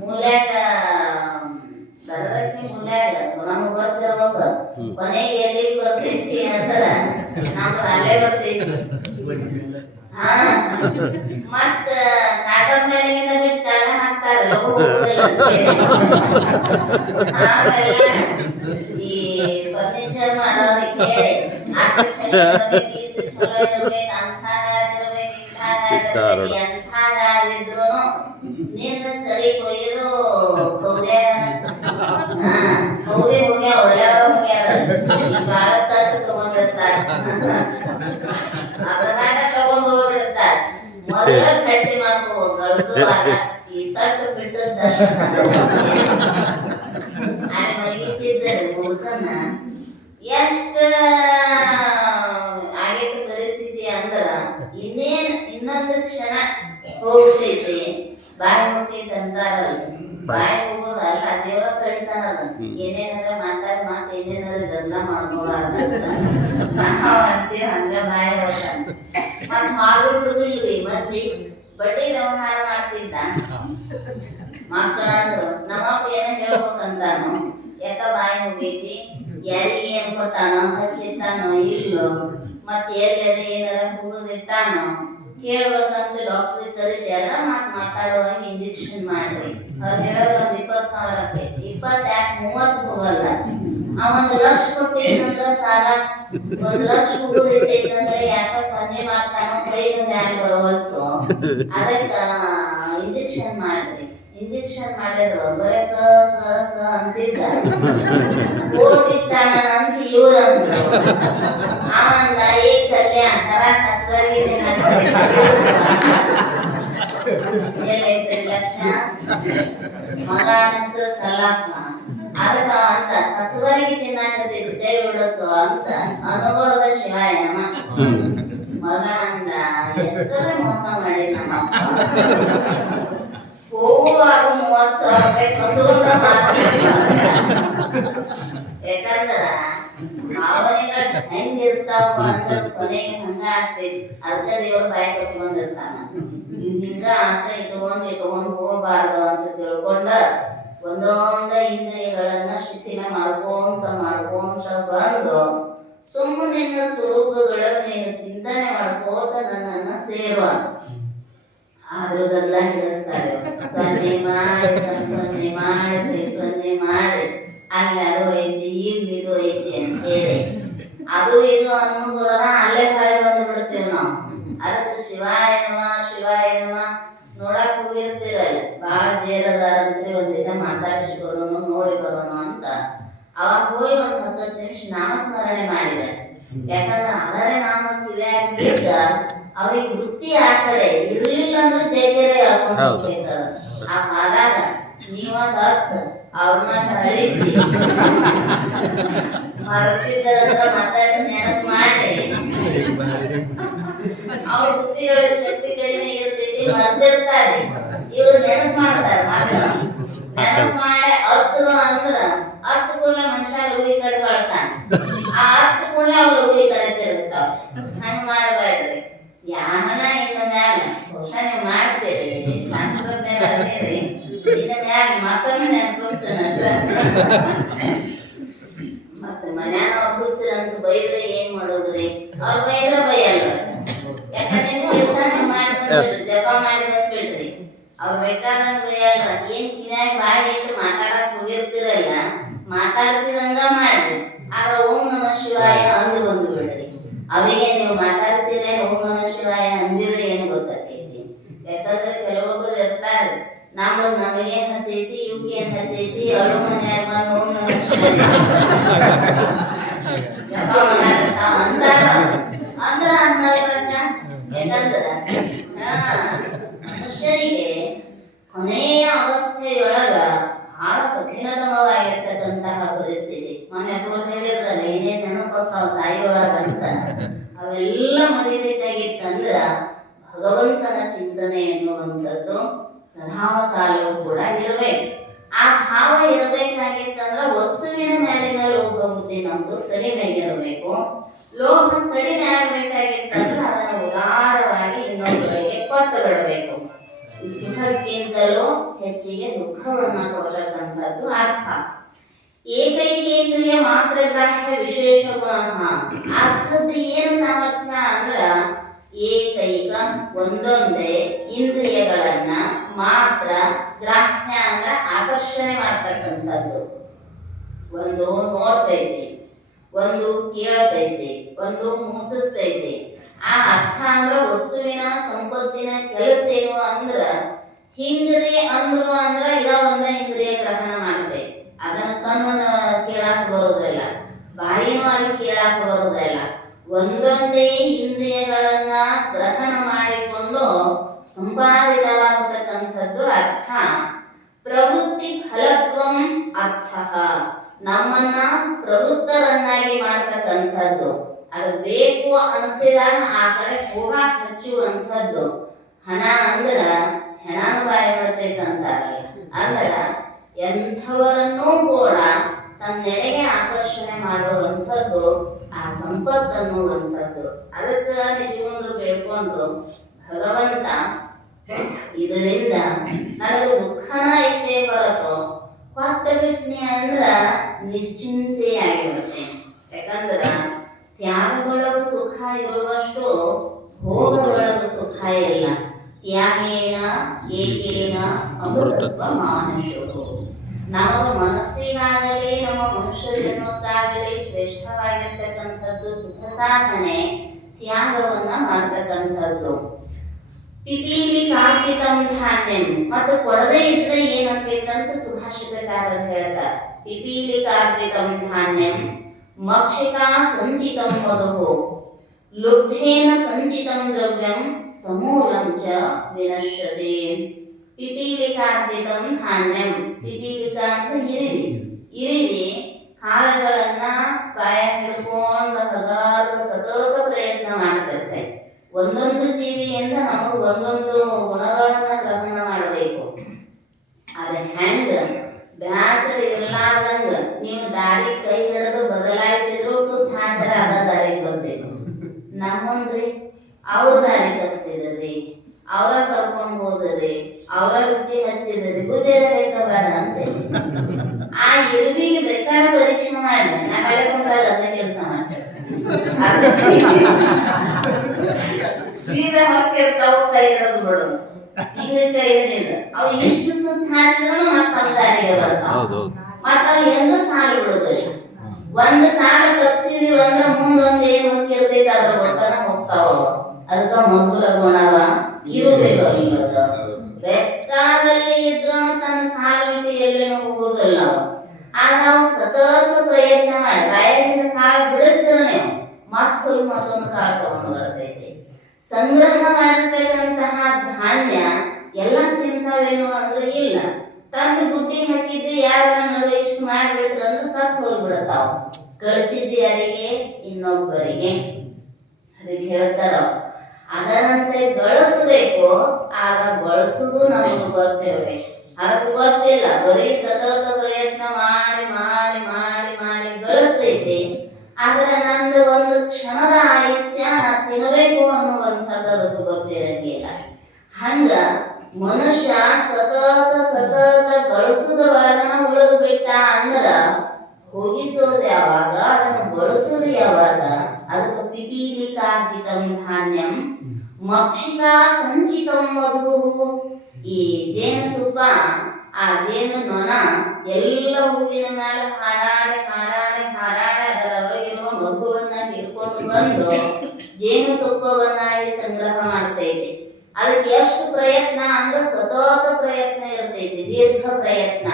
ಮೂಲ್ಯಾಗ ಬರದಕ್ಕೆ ಮೂಲ್ಯಾಗ ನಮ್ಗೆ ಗೊತ್ತಿರ್ಬೇಕು. ಕೊನೆಗೆ ಎಲ್ಲಿಗೆ ಬರ್ತೈತಿ ಅಂದ್ರ ನಮ್ಗೆ ಅಲ್ಲೇ ಬರ್ತೈತಿ. ಮತ್ತ ಕಾಟದ ಮೇಲೆ ಬಿಟ್ಟು ಕಾಲ ಹಾಕ್ತಾರ. ಆಮೇಲೆ ಈ ಫರ್ನಿಚರ್ ಮಾಡೋದಕ್ಕೆ ಕೇಳಿ ಚಲೋ ಇರ್ಬೇಕು, ಅಂಥಾಗಿರ್ಬೇಕು, ಇಂಥಾಗಿರ್ಬೇಕು, ಎಂಥಾಗಿದ್ರು ನಿನ್ನ ಕಡೆ ಕೊಯ್ಯೋದು ಕೌದೆ ಹೋಗ್ಯಾವ ಹೋಗ್ಯಾರ. ಬಾಳ ತಟ್ಟು ತಗೊಂಡಿರ್ತಾರ, ಅದನ್ನಾಗ ತಗೊಂಡು ಹೋಗ್ಬಿಡ್ತಾರ. ಮೊದಲ ಗಟ್ಟಿ ಮಾಡ್ಕೋ ಕಳಿಸುವಾಗ ಈ ತಟ್ಟು ಬಿಟ್ಟದ್ದ ಅಲ್ಲಿ ಮಲಗಿಸಿದ್ದರು ಮುದುಕನ್ನ. ಎಷ್ಟ ಆಗೈತೆ ಪರಿಸ್ಥಿತಿ ಅಂದ್ರ ಇನ್ನೊಂದು ಕ್ಷಣ ಹೋಗ್ತೈತಿ, ಬಾಯಿ ಹೋಗ್ತೈತಿ ಅಂತಾರಲ್ಲ. ಬಾಯಿ ಹೋಗೋದಲ್ಲ, ದೇವ್ರ ಕಡಿತಾನದ. ಏನೇನಾರ ಮಾತಾಡಿ ಮಾತು ಏನೇನಾರ ಗದ್ದಲ ಮಾಡ್ಕೋಬಾರ್ದು ನಾವ್ ಅಂತೀವಿ. ಹಂಗ ಬಾಯಿ ಹೋಗ್ತಾನ. ಮತ್ ಹಾಲು ಹುಡುಗಿಲ್ರಿ ಮಂದಿ ಬಡ್ಡಿ ವ್ಯವಹಾರ ಮಾಡ್ತಿದ್ದ. ಮಕ್ಕಳಂದ್ರು ನಮ್ಮಪ್ಪ ಏನ ಹೇಳ್ಬೇಕಂತಾನು, ಯಾಕ ಬಾಯಿ ಹೋಗೈತಿ, ಯಾರಿಗೆ ಏನ್ ಕೊಟ್ಟಾನೋ, ಹಸಿಟ್ಟಾನೋ ಇಲ್ಲೋ, ಮತ್ ಎಲ್ಲಾರ ಏನಾರ ಹುಡುಗಿಟ್ಟಾನೋ ಕೇಳ್ಬೇಕಂತ ಡಾಕ್ಟರ್ ತರಿಸಿ ಎಲ್ಲ ಮಾತಾಡುವಾಗ ಇಂಜೆಕ್ಷನ್ ಮಾಡ್ರಿ. ಅವ್ರು ಹೇಳೋದು ಒಂದ್ 20,000 ಆಕೈತಿ. 20 ಯಾಕೆ 30 ಹೋಗಲ್ಲ. ಆ 1 ಲಕ್ಷ ಕೊಟ್ಟೈತಂದ್ರ ಸಾಲ, 1 ಲಕ್ಷ ಹುಡುಗಿಟ್ಟೈತಂದ್ರೆ ಯಾಕ ಸೊನ್ನೆ ಮಾಡ್ತಾನೋ, ಕೈಗೆ ಮ್ಯಾಲ ಬರುವಲ್ತು. ಅದಕ್ಕ ಇಂಜೆಕ್ಷನ್ ಮಾಡ್ರಿ. ಇಂಜೆಕ್ಷನ್ ಮಾಡಿದ್ರು ಬರೇ ಅಂತಿದ್ದ. ಓಟಿಟ್ಟಾನ ಅಂತ ಇವ್ರು ಅಂದ್ರು. ಆವಂದ ಈ ಕಲ್ಯಾಣ ತರ ಕಸಬರಿಗೆ ಎಲ್ಲೈತೆ ಲಕ್ಷ ಮಗ ಅಂತ ಕಲಾಸ. ಅದಕ್ಕ ಅಂತ ಕಸಬರಿಗೆ ತಿನ್ನಾಕತ್ತಿದ್ದು ಕೈ ಬಿಡಿಸು ಅಂತ ಅನುಗೊಳದ ಶಿವಾಯ ನಮ್ಮ ಮಗ ಅಂದ. ಎಷ್ಟರ ಮೋಸ ಮಾಡಿ ನಮ್ಮ ಹೋಗುವಾಗ 30,000 ರೂಪಾಯಿ ಕಸೂರ್ನ ಯಾಕಂದ್ರ ಭಾವನೆಗಳು ಹೆಂಗಿರ್ತಾವ ಅಂದ್ರೆ ಕೊನೆಗೆ ಹಂಗ ಆಗ್ತೈತಿ. ಅದಕ್ಕ ದೇವ್ರ ಬಾಯಿ ಕಸ್ಕೊಂಡಿರ್ತಾನ. ಹಿಂಗ ಆಸೆ ಇಟ್ಕೊಂಡು ಹೋಗಬಾರ್ದು ಅಂತ ತಿಳ್ಕೊಂಡ ಒಂದೊಂದ ಇಂದ್ರಿಯಗಳನ್ನ ಶಿಥಿಲ ಮಾಡ್ಕೊಂತ ಬಂದು ಸುಮ್ಮನಿಂದ ಸ್ವರೂಪದೊಳಗ ನೀನು ಚಿಂತನೆ ಮಾಡ್ಕೋತ ನನ್ನನ್ನ ಸೇರುವ. ಆದ್ರೂ ಗದ್ದಲ ಹಿಡಿಸ್ತಾರೆ. ಸೊನ್ನೆ ಮಾಡಿ ಅಲ್ಲಿ ಅದು ಐತಿ, ಇಲ್ಲಿ ಇದು ಐತಿ ಅಂತೇಳಿ ಅದು ಇದು ಅನ್ನೋದೊಳಗ ಅಲ್ಲೇ ಹಾಳಿ ಬಂದು ಬಿಡ್ತೇವ್ ನಾವು. ಅದಕ್ಕೆ ಶಿವಾಯ ನಮ ನೋಡಕ್ ಹೋಗಿರ್ತೀರಲ್ಲ, ಬಾಳ ಜೇರದಾರಂತ್ರಿ ಒಂದಿನ ಮಾತಾಡಿಸಿ ಬರೋಣ, ನೋಡಿ ಬರೋಣ ಅಂತ ಅವಾಗ ಹೋಗಿ 10 ನಿಮಿಷ ನಾಮಸ್ಮರಣೆ ಮಾಡಿದೆ. ಯಾಕಂದ್ರೆ ಅದರ ನಾಮ ಕಿವಿಯಾಗಿ ಬಿದ್ದ ಅವ್ರಿಗೆ ವೃತ್ತಿ ಆ ಕಡೆ ಇರ್ಲಿಲ್ಲ ಅಂದ್ರೆ ಜೈಗರೆ ಹೇಳ್ಕೊಂಡು ಹೋಗ್ಬೇಕಾದ. ಆ ಪಾದಾಗ ನೀವೊಂದು ಹತ್ತು ಅವ್ರನ್ನ ಅಳಿಸಿ ಮರತಿದ್ದರಂದ್ರ ಮಾತಾಡಿ ನೆನಪು ಮಾಡಿ ಅವ್ರ ಬುದ್ಧಿಯೊಳಗೆ ಶಕ್ತಿ ಕಡಿಮೆ ಇರ್ತೈತಿ, ಮರ್ತಿರ್ತಾರೆ. ಇವ್ರು ನೆನಪು ಮಾಡ್ತಾರೆ. ನೆನಪು ಮಾಡಿ ಹತ್ರು ಅಂದ್ರ 10 ಕೂಡಲೇ ಮನುಷ್ಯ ಲಘು ಈ ಕಡೆ ಹೊಳ್ತಾನೆ. ಆ 10 ಕೂಡಲೇ ಅವ್ರು ಲಘು ಈ ಕಡೆ ತಿರುಗ್ತಾವ. ಹಂಗ ಮಾಡಬೇಡ್ರಿ. ಯಾವನ ಇನ್ನು ಮ್ಯಾಲ ಘೋಷಣೆ ಮಾಡ್ತೀರಿ, ಶಾಸ್ತ್ರಜ್ಞರ ಅದೇರಿ, ಇನ್ನು ಮ್ಯಾಲ ಮತ್ತೊಮ್ಮೆ ನೆನಪಿಸ್ತಾನ ಸರ್. ಮತ್ತೆ ಮನ್ಯಾನ ಅವ್ರು ಹುಚ್ಚರಂತ ಬೈದ್ರೆ ಏನ್ ಮಾಡೋದ್ರಿ? ಅವ್ರು ಬೈದ್ರ ಬೈಯಲ್ಲ. ಯಾಕಂದ್ರೆ ಕೆಲಸ ಮಾಡ್ಕೊಂಡ್ಬಿಡ್ರಿ, ಜಪ ಮಾಡಿ ಬಂದ್ಬಿಡ್ರಿ. ಅವ್ರು ಬೇಕಾದಂಗ ಬೈಯಲ್ಲ. ಏನ್ ಕಿವ್ಯಾಗ ಬಾಯಿ ಇಟ್ಟು ಮಾತಾಡಕ್ ಹೋಗಿರ್ತಿರಲ್ಲ, ಮಾತಾಡ್ಸಿದಂಗ ಮಾಡ್ರಿ. ಆದ್ರೆ ಓಂ ನಮಃ ಶಿವಾಯ ಅಂದು ಬಂದು ಬಿಡ್ರಿ. ಅವಿಗೆ ನೀವು ಮಾತಾಡ್ಸಿದ್ರೆ ಓಂ ನಮಃ ಶಿವಾಯ ಅಂದಿದ್ರೆ ಏನ್ ಗೊತ್ತಾಗ್ತೈತಿ? ಯಾಕಂದ್ರೆ ಕೆಲವೊಬ್ರು ಇರ್ತಾರೆ, ನಮಗೇನ್ ಹತ್ತೈತಿ, ಇವ್ಗೇನ್ ಹತ್ತೈತಿ, ಅಳು ಮನ್ಯಾಗ ಬಂದು ಓಂ ನಮಃ ಶಿವಾಯ ಜಪ ಮಾಡಾಕತ್ತಾವ ಅಂತಾರ. ಅಂದ್ರ ಯಾಕಂದ್ರ ಮನುಷ್ಯರಿಗೆ ಕೊನೆಯ ಅವಸ್ಥೆಯೊಳಗ ಬಹಳ ಕಠಿಣತಮವಾಗಿರ್ತಕ್ಕಂತಹ ಪರಿಸ್ಥಿತಿ. ಮೊನ್ನೆ ಪೂರ್ಣ ಹೇಳಿದ್ರಲ್ಲ, ಏನೇನ್ ನೆನಪಾಗ್ತಾವ ತಾಯಿ ಒಳಗಂತ, ಅವೆಲ್ಲ ಮರಿಬೇಕಾಗಿತ್ತಂದ್ರ ಭಗವಂತನ ಚಿಂತನೆ ಎನ್ನುವಂಥದ್ದು ಸದಾವ ಕಾಲವೂ ಕೂಡ ಇರಬೇಕು. ಆ ಭಾವ ಇರಬೇಕಾಗಿತ್ತಂದ್ರ ವಸ್ತುವಿನ ಮೇಲಿನ ಲೋಕ ಬುದ್ಧಿ ನಮ್ದು ಕಡಿಮೆ ಇರಬೇಕು. ಲೋಭ ಕಡಿಮೆ ಆಗಬೇಕಾಗಿತ್ತಂದ್ರೆ ಅದನ್ನು ಉದಾರವಾಗಿ ಇನ್ನೊಬ್ಬರಿಗೆ ಕೊಟ್ಟು ಬಿಡಬೇಕು. ಸುಖಕ್ಕಿಂತಲೂ ಹೆಚ್ಚಿಗೆ ದುಃಖವನ್ನ ಕೊಡತಕ್ಕಂಥದ್ದು ಅರ್ಥ. ಏಕೈಕೇಂದ್ರಿಯ ಮಾತ್ರ ಗ್ರಾಹ್ಯ ವಿಶೇಷ ಗುಣ. ಅರ್ಥದ ಏನು ಸಾಮರ್ಥ್ಯ ಅಂದ್ರ ಏಕೈಕ ಒಂದೊಂದೇ ಇಂದ್ರಿಯಗಳನ್ನ ಮಾತ್ರ ಗ್ರಾಹ್ಯ ಅಂದ್ರ ಆಕರ್ಷಣೆ ಮಾಡ್ತಕ್ಕಂಥದ್ದು. ಒಂದು ನೋಡ್ತೈತಿ, ಒಂದು ಕೇಳ್ತೈತಿ, ಒಂದು ಮೂಸಿಸ್ತೈತಿ. ಆ ಅರ್ಥ ಅಂದ್ರ ವಸ್ತುವಿನ ಸಂಪತ್ತಿನ ಕೆಲಸ ಏನು ಅಂದ್ರ ಹಿಂಗ್ರಿ ಅಂದ್ರು ಅಂದ್ರ ಇದ ಒಂದ ಇಂದ್ರಿಯ ಗ್ರಹಣ ಮಾಡ್ತೈತಿ. ಅದನ್ನ ಕಣ್ಣನ ಕೇಳಾಕ ಬರೋದಿಲ್ಲ, ಬಾಯಿನೂ ಅಲ್ಲಿ ಕೇಳಾಕ ಬರೋದಿಲ್ಲ. ಒಂದೊಂದೇ ಇಂದ್ರಿಯಗಳನ್ನ ಗ್ರಹಣ ಮಾಡಿಕೊಂಡು ಸಂಪಾದಿತವಾಗತಕ್ಕಂಥದ್ದು ಅರ್ಥ. ಪ್ರವೃತ್ತಿ ಫಲತ್ವಂ ಅರ್ಥ. ನಮ್ಮನ್ನ ಪ್ರವೃತ್ತರನ್ನಾಗಿ ಮಾಡ್ತಕ್ಕಂಥದ್ದು. ಅದು ಬೇಕು ಅನಿಸಿದಾಗ ಆ ಕಡೆ ಹೋಗಾಕ್ ಹಚ್ಚುವಂಥದ್ದು. ಹಣ ಅಂದ್ರ ಹೆಣನ ಬಾಯಿ ಬರ್ತೈತಂತಾರಲ್ಲ, ಅಂದ್ರ ಎಂಥವರನ್ನೂ ಕೂಡ ತನ್ನೆಡೆಗೆ ಆಕರ್ಷಣೆ ಮಾಡುವಂಥದ್ದು ಆ ಸಂಪತ್ತು ಅನ್ನುವಂಥದ್ದು. ಅದಕ್ಕ ನಿಜವಂದ್ರು ಬೇಡ್ಕೊಂಡ್ರು, ಭಗವಂತ ಇದರಿಂದ ನನಗೆ ದುಃಖನ ಐತೆ ಹೊರತು ಕೊಟ್ಟ ಬಿಟ್ನಿ ಅಂದ್ರ ನಿಶ್ಚಿಂತೆಯಾಗಿರುತ್ತೆ. ಯಾಕಂದ್ರ ತ್ಯಾಗದೊಳಗ ಸುಖ ಇರುವಷ್ಟು ಭೋಗದೊಳಗ ಸುಖ ಇಲ್ಲ. ತ್ಯಾಗೇನ ಏಕೇನ ಅಮೃತತ್ವ ಮಾನುಷರು. ನಮಗ ಮನಸ್ಸಿಗಾಗಲಿ ನಮ್ಮ ಮನುಷ್ಯ ಜನ್ಮಕ್ಕಾಗಲಿ ಶ್ರೇಷ್ಠವಾಗಿರ್ತಕ್ಕಂಥದ್ದು ಸುಖ ಸಾಧನೆ ತ್ಯಾಗವನ್ನ ಮಾಡ್ತಕ್ಕಂಥದ್ದು. ಪಿಪೀಲಿ ಕಾಚಿತಂ ಧಾನ್ಯಂ. ಮತ್ತು ಕೊಡದೇ ಇದ್ರೆ ಏನಂತೈತಂತ ಸುಭಾಷಿತಕಾರರು ಹೇಳ್ತಾರೆ. ಪಿಪೀಲಿ ಕಾಚಿತಂ ಧಾನ್ಯಂ ಮಕ್ಷಿಕಾ ಸಂಚಿತಂ ವಧು ಲುಬ್ಧೇನ ಸಂಚಿತಂ ದ್ರವ್ಯಂ ಸಮೂಲಂ ಚ ವಿನಶ್ಯತೆ. ಪಿಪೀಲಿಕಾರ್ಜಿತಂ ಧಾನ್ಯಂ. ಪಿಪೀಲಿಕ ಅಂದ್ರೆ ಇರಿವಿ ಕಾಳುಗಳನ್ನ ಸಾಯ ಹಿಡ್ಕೊಂಡು ಹಗಲು ಸತತ ಪ್ರಯತ್ನ ಮಾಡ್ತಿರ್ತೆ. ಒಂದೊಂದು ಜೀವಿಯಿಂದ ನಾವು ಒಂದೊಂದು ಗುಣಗಳನ್ನ ಗ್ರಹಣ ಮಾಡಬೇಕು. ಅದ ಹೆಂಗ ಬ್ಯಾಸರ ಇರ್ಲಾರ್ದಂಗ ನೀವು ದಾರಿ ಕೈ ಹಿಡಿದು ಬದಲಾಯಿಸಿದ್ರು ಸುತ್ತಾಡ್ತಾರ ಅದ ದಾರಿಗೆ ಬರ್ತೈತಿ. ನಮ್ಮಂದ್ರಿ ಅವ್ರ ದಾರಿ ತಪ್ಪಿಸಿದ್ರಿ, ಅವರ ಕರ್ಕೊಂಡು ಹೋದ್ರಿ, ಅವರ ರುಚಿ ಹಚ್ಚಿದ್ರಿ, ಬುದ್ಧಿರ ಬೇಕಬೇಡ ಅಂತ ಆ ಇರುವಿಗೆ ಬೇಕಾದ ಪರೀಕ್ಷೆ ಮಾಡಿ ನಾ ಬೆಲೆ ಕೊಂಡಾಗ ಅದೇ ಕೆಲಸ ಮಾಡ್ತೇವೆ. ಸೀದಾ ಹೊಕ್ಕಿರ್ತಾವ, ಕೈ ಹಿಡಿದು ಬಿಡೋದು, ಹಿಂಗ ಕೈ ಹಿಡಿದು ಅವು ಇಷ್ಟು ಸುತ್ತ ಹಾಕಿದ್ರು ಮತ್ತೊಂದು ದಾರಿಗೆ ಬರ್ತಾವ. ಮತ್ತ ಅವು ಎಂದು ಸಾಲು ಬಿಡೋದಿಲ್ಲ. ಒಂದು ಸಾಲು ತಪ್ಸಿದ್ವಿ ಅಂದ್ರ ಮುಂದೊಂದು ಏನ್ ಹೊಕ್ಕಿರ್ತೈತಿ ಅದ್ರ ಒಟ್ಟನ ಹೋಗ್ತಾವ. ಅದಕ್ಕ ಮಧುರ ಗುಣವ ಇರಬೇಕು. ಇಲ್ಲದ ಬೆಕ್ಕಾದಲ್ಲಿ ಇದ್ರು ತನ್ನ ಸಾಲು ಬಿಟ್ಟು ಎಲ್ಲೇನೂ ಹೋಗೋದಿಲ್ಲ. ಆಗ ನಾವು ಸತತ ಪ್ರಯತ್ನ ಮಾಡಿ ಬಾಯಿಯಿಂದ ಕಾಳು ಬಿಡಿಸಿದ್ರೆ ನೀವು ಮತ್ತೆ ಹೋಗಿ ಮತ್ತೊಂದು ಕಾಳು ತಗೊಂಡು ಬರ್ತೈತಿ. ಸಂಗ್ರಹ ಮಾಡಿರ್ತಕ್ಕಂತಹ ಧಾನ್ಯ ಎಲ್ಲ ತಿಂತಾವೇನು ಅಂದ್ರೆ ಇಲ್ಲ. ತಂದು ಗುಡ್ಡಿ ಹಾಕಿದ್ದು ಯಾರ ನಡುವೆ ಇಷ್ಟು ಮಾಡಿಬಿಟ್ರು ಅಂದ್ರೆ ಸತ್ತು ಹೋಗ್ಬಿಡತಾವ. ಕಳಿಸಿದ್ದು ಯಾರಿಗೆ? ಇನ್ನೊಬ್ಬರಿಗೆ. ಅದಕ್ಕೆ ಹೇಳ್ತಾರ ಅದರಂತೆ ಗಳಿಸಬೇಕು. ಆಗ ಬಳಸುದು ನಮಗೆ ಗೊತ್ತಿರಬೇಕು. ಅದಕ್ಕೆ ಗೊತ್ತಿಲ್ಲ, ಬರೀ ಸತತ ಪ್ರಯತ್ನ ಮಾಡಿ ಮಾಡಿ ಮಾಡಿ ಮಾಡಿ ಗಳಿಸ್ತೈತಿ. ಆದ್ರೆ ನಂದು ಒಂದು ಕ್ಷಣದ ಆಯುಷ್ಯ ತಿನ್ನಬೇಕು ಅನ್ನುವಂಥದ್ದು ಅದಕ್ಕೆ ಗೊತ್ತಿರಂಗಿಲ್ಲ. ಹಂಗ ಮನುಷ್ಯ ಸತತ ಸತತ ಗಳಿಸುವುದರೊಳಗನ ಉಳಿದು ಬಿಟ್ಟ ಅಂದ್ರ ಹೋಗಿಸೋದು ಯಾವಾಗ, ಅದನ್ನು ಬಳಸೋದು ಯಾವಾಗ? ಅದಕ್ಕೆ ಪಿಪೀಲಿಕಾರ್ಜಿತಂ ಧಾನ್ಯಂ ಮಕ್ಷಿಕಾ ಸಂಚಿತಂ ವಧು. ಈ ಜೇನುತುಪ್ಪ, ಆ ಜೇನು ನೊಣ ಎಲ್ಲ ಹೂವಿನ ಮೇಲೆ ಹಾರಾಡಿ ಹಾರಾಡಿ ಹಾರಾಡಿ ಅದರೊಳಗಿರುವ ಮಗುವನ್ನ ಹಿಡ್ಕೊಂಡು ಬಂದು ಜೇನುತುಪ್ಪವನ್ನಾಗಿ ಸಂಗ್ರಹ ಮಾಡ್ತೈತಿ. ಅದಕ್ಕೆ ಎಷ್ಟು ಪ್ರಯತ್ನ ಅಂದ್ರೆ ಸತತ ಪ್ರಯತ್ನ ಇರ್ತೈತಿ, ದೀರ್ಘ ಪ್ರಯತ್ನ.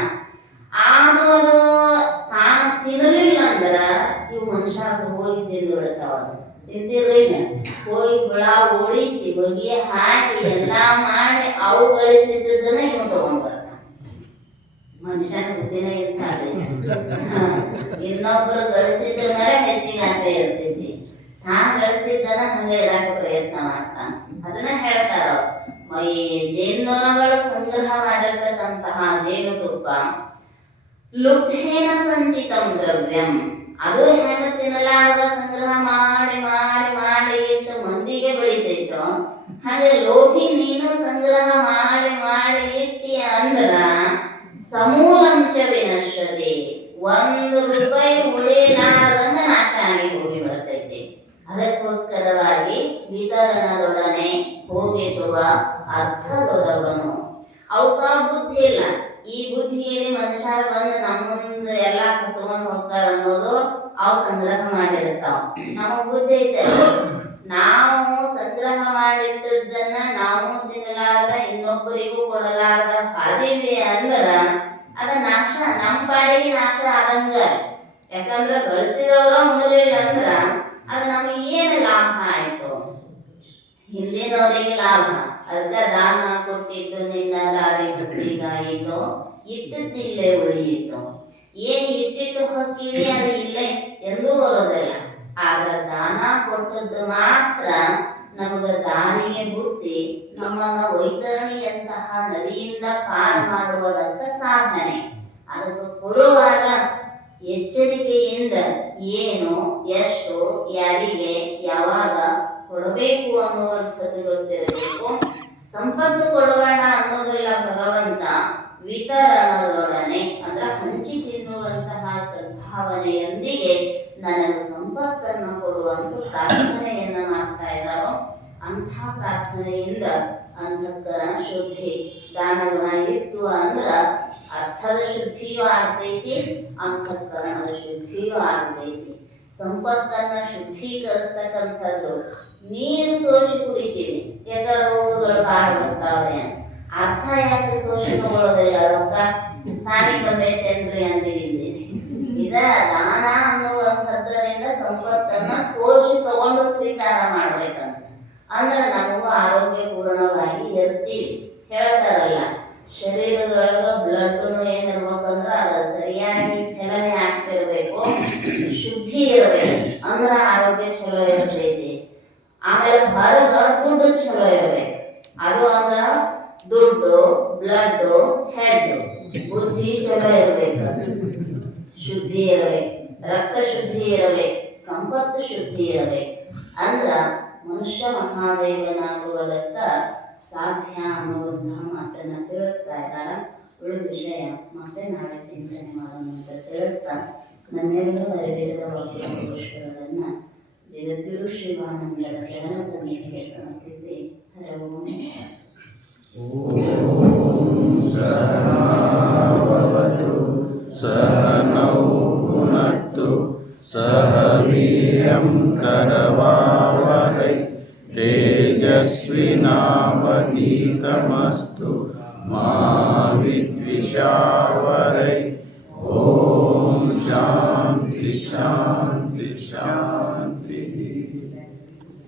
ಆದ್ರೂ ಅದು ತಾನು ತಿನ್ನಲಿಲ್ಲ ಅಂದ್ರ ಇವು ಮನುಷ್ಯ ಹೋಗಿ ತಿಂದು ಬಿಡ್ತಾವ. ತಿಂತಿರ್ಲಿಲ್ಲ, ಹೋಗಿ ಹುಳ ಓಡಿಸಿ ಬಗೆ ಹಾಕಿ ಎಲ್ಲಾ ಮಾಡಿ ಅವು ಗಳಿಸಿದ್ದನ್ನ ಇವ್ ತಗೊಂಡ್ಬರ್ತಾನ. ಮನುಷ್ಯನ ಬುದ್ಧಿನ ಇರ್ತಾರೆ. ಇನ್ನೊಬ್ಬರು ಗಳಿಸಿದ್ರ ಮೇಲೆ ಹೆಚ್ಚಿಗೆ ಆಸೆ ಇರ್ತೈತಿ. ತಾನು ಗಳಿಸಿದ್ದನ್ನ ಹಂಗೆ ಇಡಾಕ ಪ್ರಯತ್ನ ಮಾಡ್ತಾನ. ಅದನ್ನ ಹೇಳ್ತಾರ ಈ ಜೇನುನೊಣಗಳು ಸಂಗ್ರಹ ಮಾಡಿರ್ತಕ್ಕಂತಹ ಜೇನುತುಪ್ಪ ಲುಬ್ಧೇನ ಸಂಚಿತಂ ದ್ರವ್ಯಂ. ಅದು ಹೆಂಗ ತಿನ್ನಲಾರದ ಸಂಗ್ರಹ ಮಾಡಿ ಮಾಡಿ ಮಾಡಿ ಇಟ್ಟು ಮಂದಿಗೆ ಬೆಳಿತೈತೋ ಹಾಗೆ ಲೋಭಿ ನೀನು ಸಂಗ್ರಹ ಮಾಡಿ ಮಾಡಿ ಇಟ್ಟಿ ಅಂದ್ರ ಸಮೂಲಂಚ ವಿನಶ್ಯತೆ, 1 ರೂಪಾಯಿ ಉಳಿಲಾರ್ದಂಗ ನಾಶ ಆಗಿ ಹೋಗಿ ಬಿಡ್ತೈತಿ. ಅದಕ್ಕೋಸ್ಕರವಾಗಿ ವಿತರಣದೊಡನೆ ಹೋಗಿಸುವ ಅರ್ಥದೊದವನು. ಅವಕ ಬುದ್ಧಿ ಇಲ್ಲ. ಈ ಬುದ್ಧಿಯಲ್ಲಿ ಮನುಷ್ಯ ಬಂದು ನಮ್ಮ ಮುಂದೆ ಎಲ್ಲಾ ಕಸ್ಕೊಂಡು ಹೋಗ್ತಾರ ಅನ್ನೋದು ಅವು ಸಂಗ್ರಹ ಮಾಡಿರ್ತಾವ. ನಮಗ್ ಬುದ್ಧಿ ಐತೆ, ನಾವು ಸಂಗ್ರಹ ಮಾಡಿದ್ದನ್ನ ನಾವು ತಿನ್ನಲಾರದ ಇನ್ನೊಬ್ಬರಿಗೂ ಕೊಡಲಾರದ ಅದೀವಿ ಅಂದ್ರ ಅದ ನಾಶ, ನಮ್ಮ ಪಾಡಿಗೆ ನಾಶ ಆದಂಗ. ಯಾಕಂದ್ರ ಗಳಿಸಿದವ್ರ ಉಣಲಿಲ್ಲ ಅಂದ್ರ ಅದು ನಮಗೆ ಏನು ಲಾಭ ಆಯ್ತು? ಹಿಂದಿನವರಿಗೆ ಲಾಭ. ಅದಕ್ಕ ದಾನ ಕೊಟ್ಟಿದ್ದು ನಿನ್ನ ದಾರಿ ಬತ್ತಿಗಾಯಿತು, ಇಟ್ಟದ್ದಿಲ್ಲೇ ಉಳಿಯಿತು. ಏನ್ ಇಟ್ಟಿಟ್ಟು ಹೋಗ್ತೀವಿ ಅದು ಇಲ್ಲೇ ಎಂದೂ ಬರೋದಿಲ್ಲ. ಆದ್ರೆ ದಾನ ಕೊಟ್ಟದ್ದು ಮಾತ್ರ ನಮಗ ದಾರಿಗೆ ಬುದ್ಧಿ ನಮ್ಮನ್ನ ವೈತರಣಿಯಂತಹ ನದಿಯಿಂದ ಪಾರು ಮಾಡುವುದಂತ ಸಾಧನೆ. ಅದಕ್ಕೆ ಕೊಡುವಾಗ ಎಚ್ಚರಿಕೆಯಿಂದ ಏನು, ಎಷ್ಟು, ಯಾರಿಗೆ, ಯಾವಾಗ ಕೊಡಬೇಕು ಅನ್ನುವಂಥದ್ದು ಗೊತ್ತಿರಬೇಕು. ಸಂಪತ್ತು ಕೊಡಬೇಡ ಅನ್ನೋದಿಲ್ಲ ಭಗವಂತ. ವಿತರಣದೊಡನೆ ಅಂದ್ರೆ ಹಂಚಿ ತಿನ್ನುವಂತಹ ಸದ್ಭಾವನೆಯೊಂದಿಗೆ ನನಗೆ ಸಂಪತ್ತನ್ನು ಕೊಡುವಂತ ಪ್ರಾರ್ಥನೆಯನ್ನ ಮಾಡ್ತಾ ಇದ್ದಾರೋ ಅಂಥ ಪ್ರಾರ್ಥನೆಯಿಂದ ಅಂತಃಕರಣ ಶುದ್ಧಿ, ದಾನಗುಣ ಇತ್ತು ಅಂದ್ರ ಅರ್ಥದ ಶುದ್ಧಿಯೂ ಆಗ್ತೈತಿ, ಅಂತಃಕರಣದ ಶುದ್ಧಿಯೂ ಆಗ್ತೈತಿ. ಸಂಪತ್ತನ್ನ ಶುದ್ಧೀಕರಿಸ್ತಕ್ಕಂಥದ್ದು. ನೀರು ಸೋಸಿ ಕುಡಿತೀವಿ, ಯಾಕ ರೋಗಗಳು ಬಾರ ಬರ್ತಾವೆ ಅಂತ. ಅರ್ಥ ಯಾಕೆ ಸೋಸಿ ತಗೊಳ್ಳೋದಿಲ್ಲ? ರೊಕ್ಕ ಸಾರಿ ಬಂದೈತೆ ಅಂದ್ರೆ ಅಂದಿದ್ದೀನಿ. ಇದ ದಾನ ಅನ್ನುವಂಥದ್ದರಿಂದ ಸಂಪತ್ತನ್ನ ಸೋಸಿ ತಗೊಂಡು ಸ್ವೀಕಾರ ಮಾಡ್ಬೇಕಂತ. ಅಂದ್ರೆ ನಮಗೂ ಆರೋಗ್ಯ ಪೂರ್ಣವಾಗಿ ಇರ್ತೀವಿ. ಹೇಳ್ತಾರಲ್ಲ, ಶರೀರದೊಳಗ ಬ್ಲಡ್ನು ಏನಿರ್ಬೇಕಂದ್ರ ಅದು ಸರಿಯಾಗಿ ಚಲನೆ ಆಗ್ತಿರ್ಬೇಕು, ಶುದ್ಧಿ ಇರ್ಬೇಕು, ಅಂದ್ರ ಆರೋಗ್ಯ ಚಲೋ ಇರ್ತೈತಿ. ಆಮೇಲೆ ಹೊರಗ ದುಡ್ಡು ಚಲೋ ಇರ್ಬೇಕು. ಅದು ಅಂದ್ರ ದುಡ್ಡು, ಬ್ಲಡ್, ಹೆಡ್, ಬುದ್ಧಿ ಚಲೋ ಇರ್ಬೇಕು, ಶುದ್ಧಿ ಇರಬೇಕು, ರಕ್ತ ಶುದ್ಧಿ ಇರಬೇಕು, ಸಂಪತ್ತು ಶುದ್ಧಿ ಇರಬೇಕು. ಅಂದ್ರ ಮನುಷ್ಯ ಮಹಾದೇವನಾಗುವುದಕ್ಕ ಸಾಧ್ಯ ಅನ್ನುವಂತಹ ಮಾತನ್ನ ತಿಳಿಸ್ತಾ ಇದ್ದಾರ. ಉಳಿದ ವಿಷಯ ಮತ್ತೆ ನಾಳೆ ಚಿಂತನೆ ಮಾಡೋಣ ಅಂತ ತಿಳಿಸ್ತಾ ನನ್ನೆಲ್ಲರೂ ಅರಿವಿರದ ವಾಕ್ಯಗಳನ್ನ ಜಗದ್ಗುರು ಶ್ರೀವಾನಂದರ ಚರಣ ಸನ್ನಿಧಿಗೆ ಸಮರ್ಪಿಸಿ ಹರವು. ಸಹನಾವವತು ಸಹನೌ ಪುನತ್ತು ಸಹ ವೀರ್ಯಂ ಕರವಾವಹೈ ತೇಜಸ್ವಿನಾವತೀತಮಸ್ತು ಮಾ ವಿದ್ವಿಷಾವಹೈ. ಓಂ ಶಾಂತಿ ಶಾಂತಿ ಶಾಂತಿ.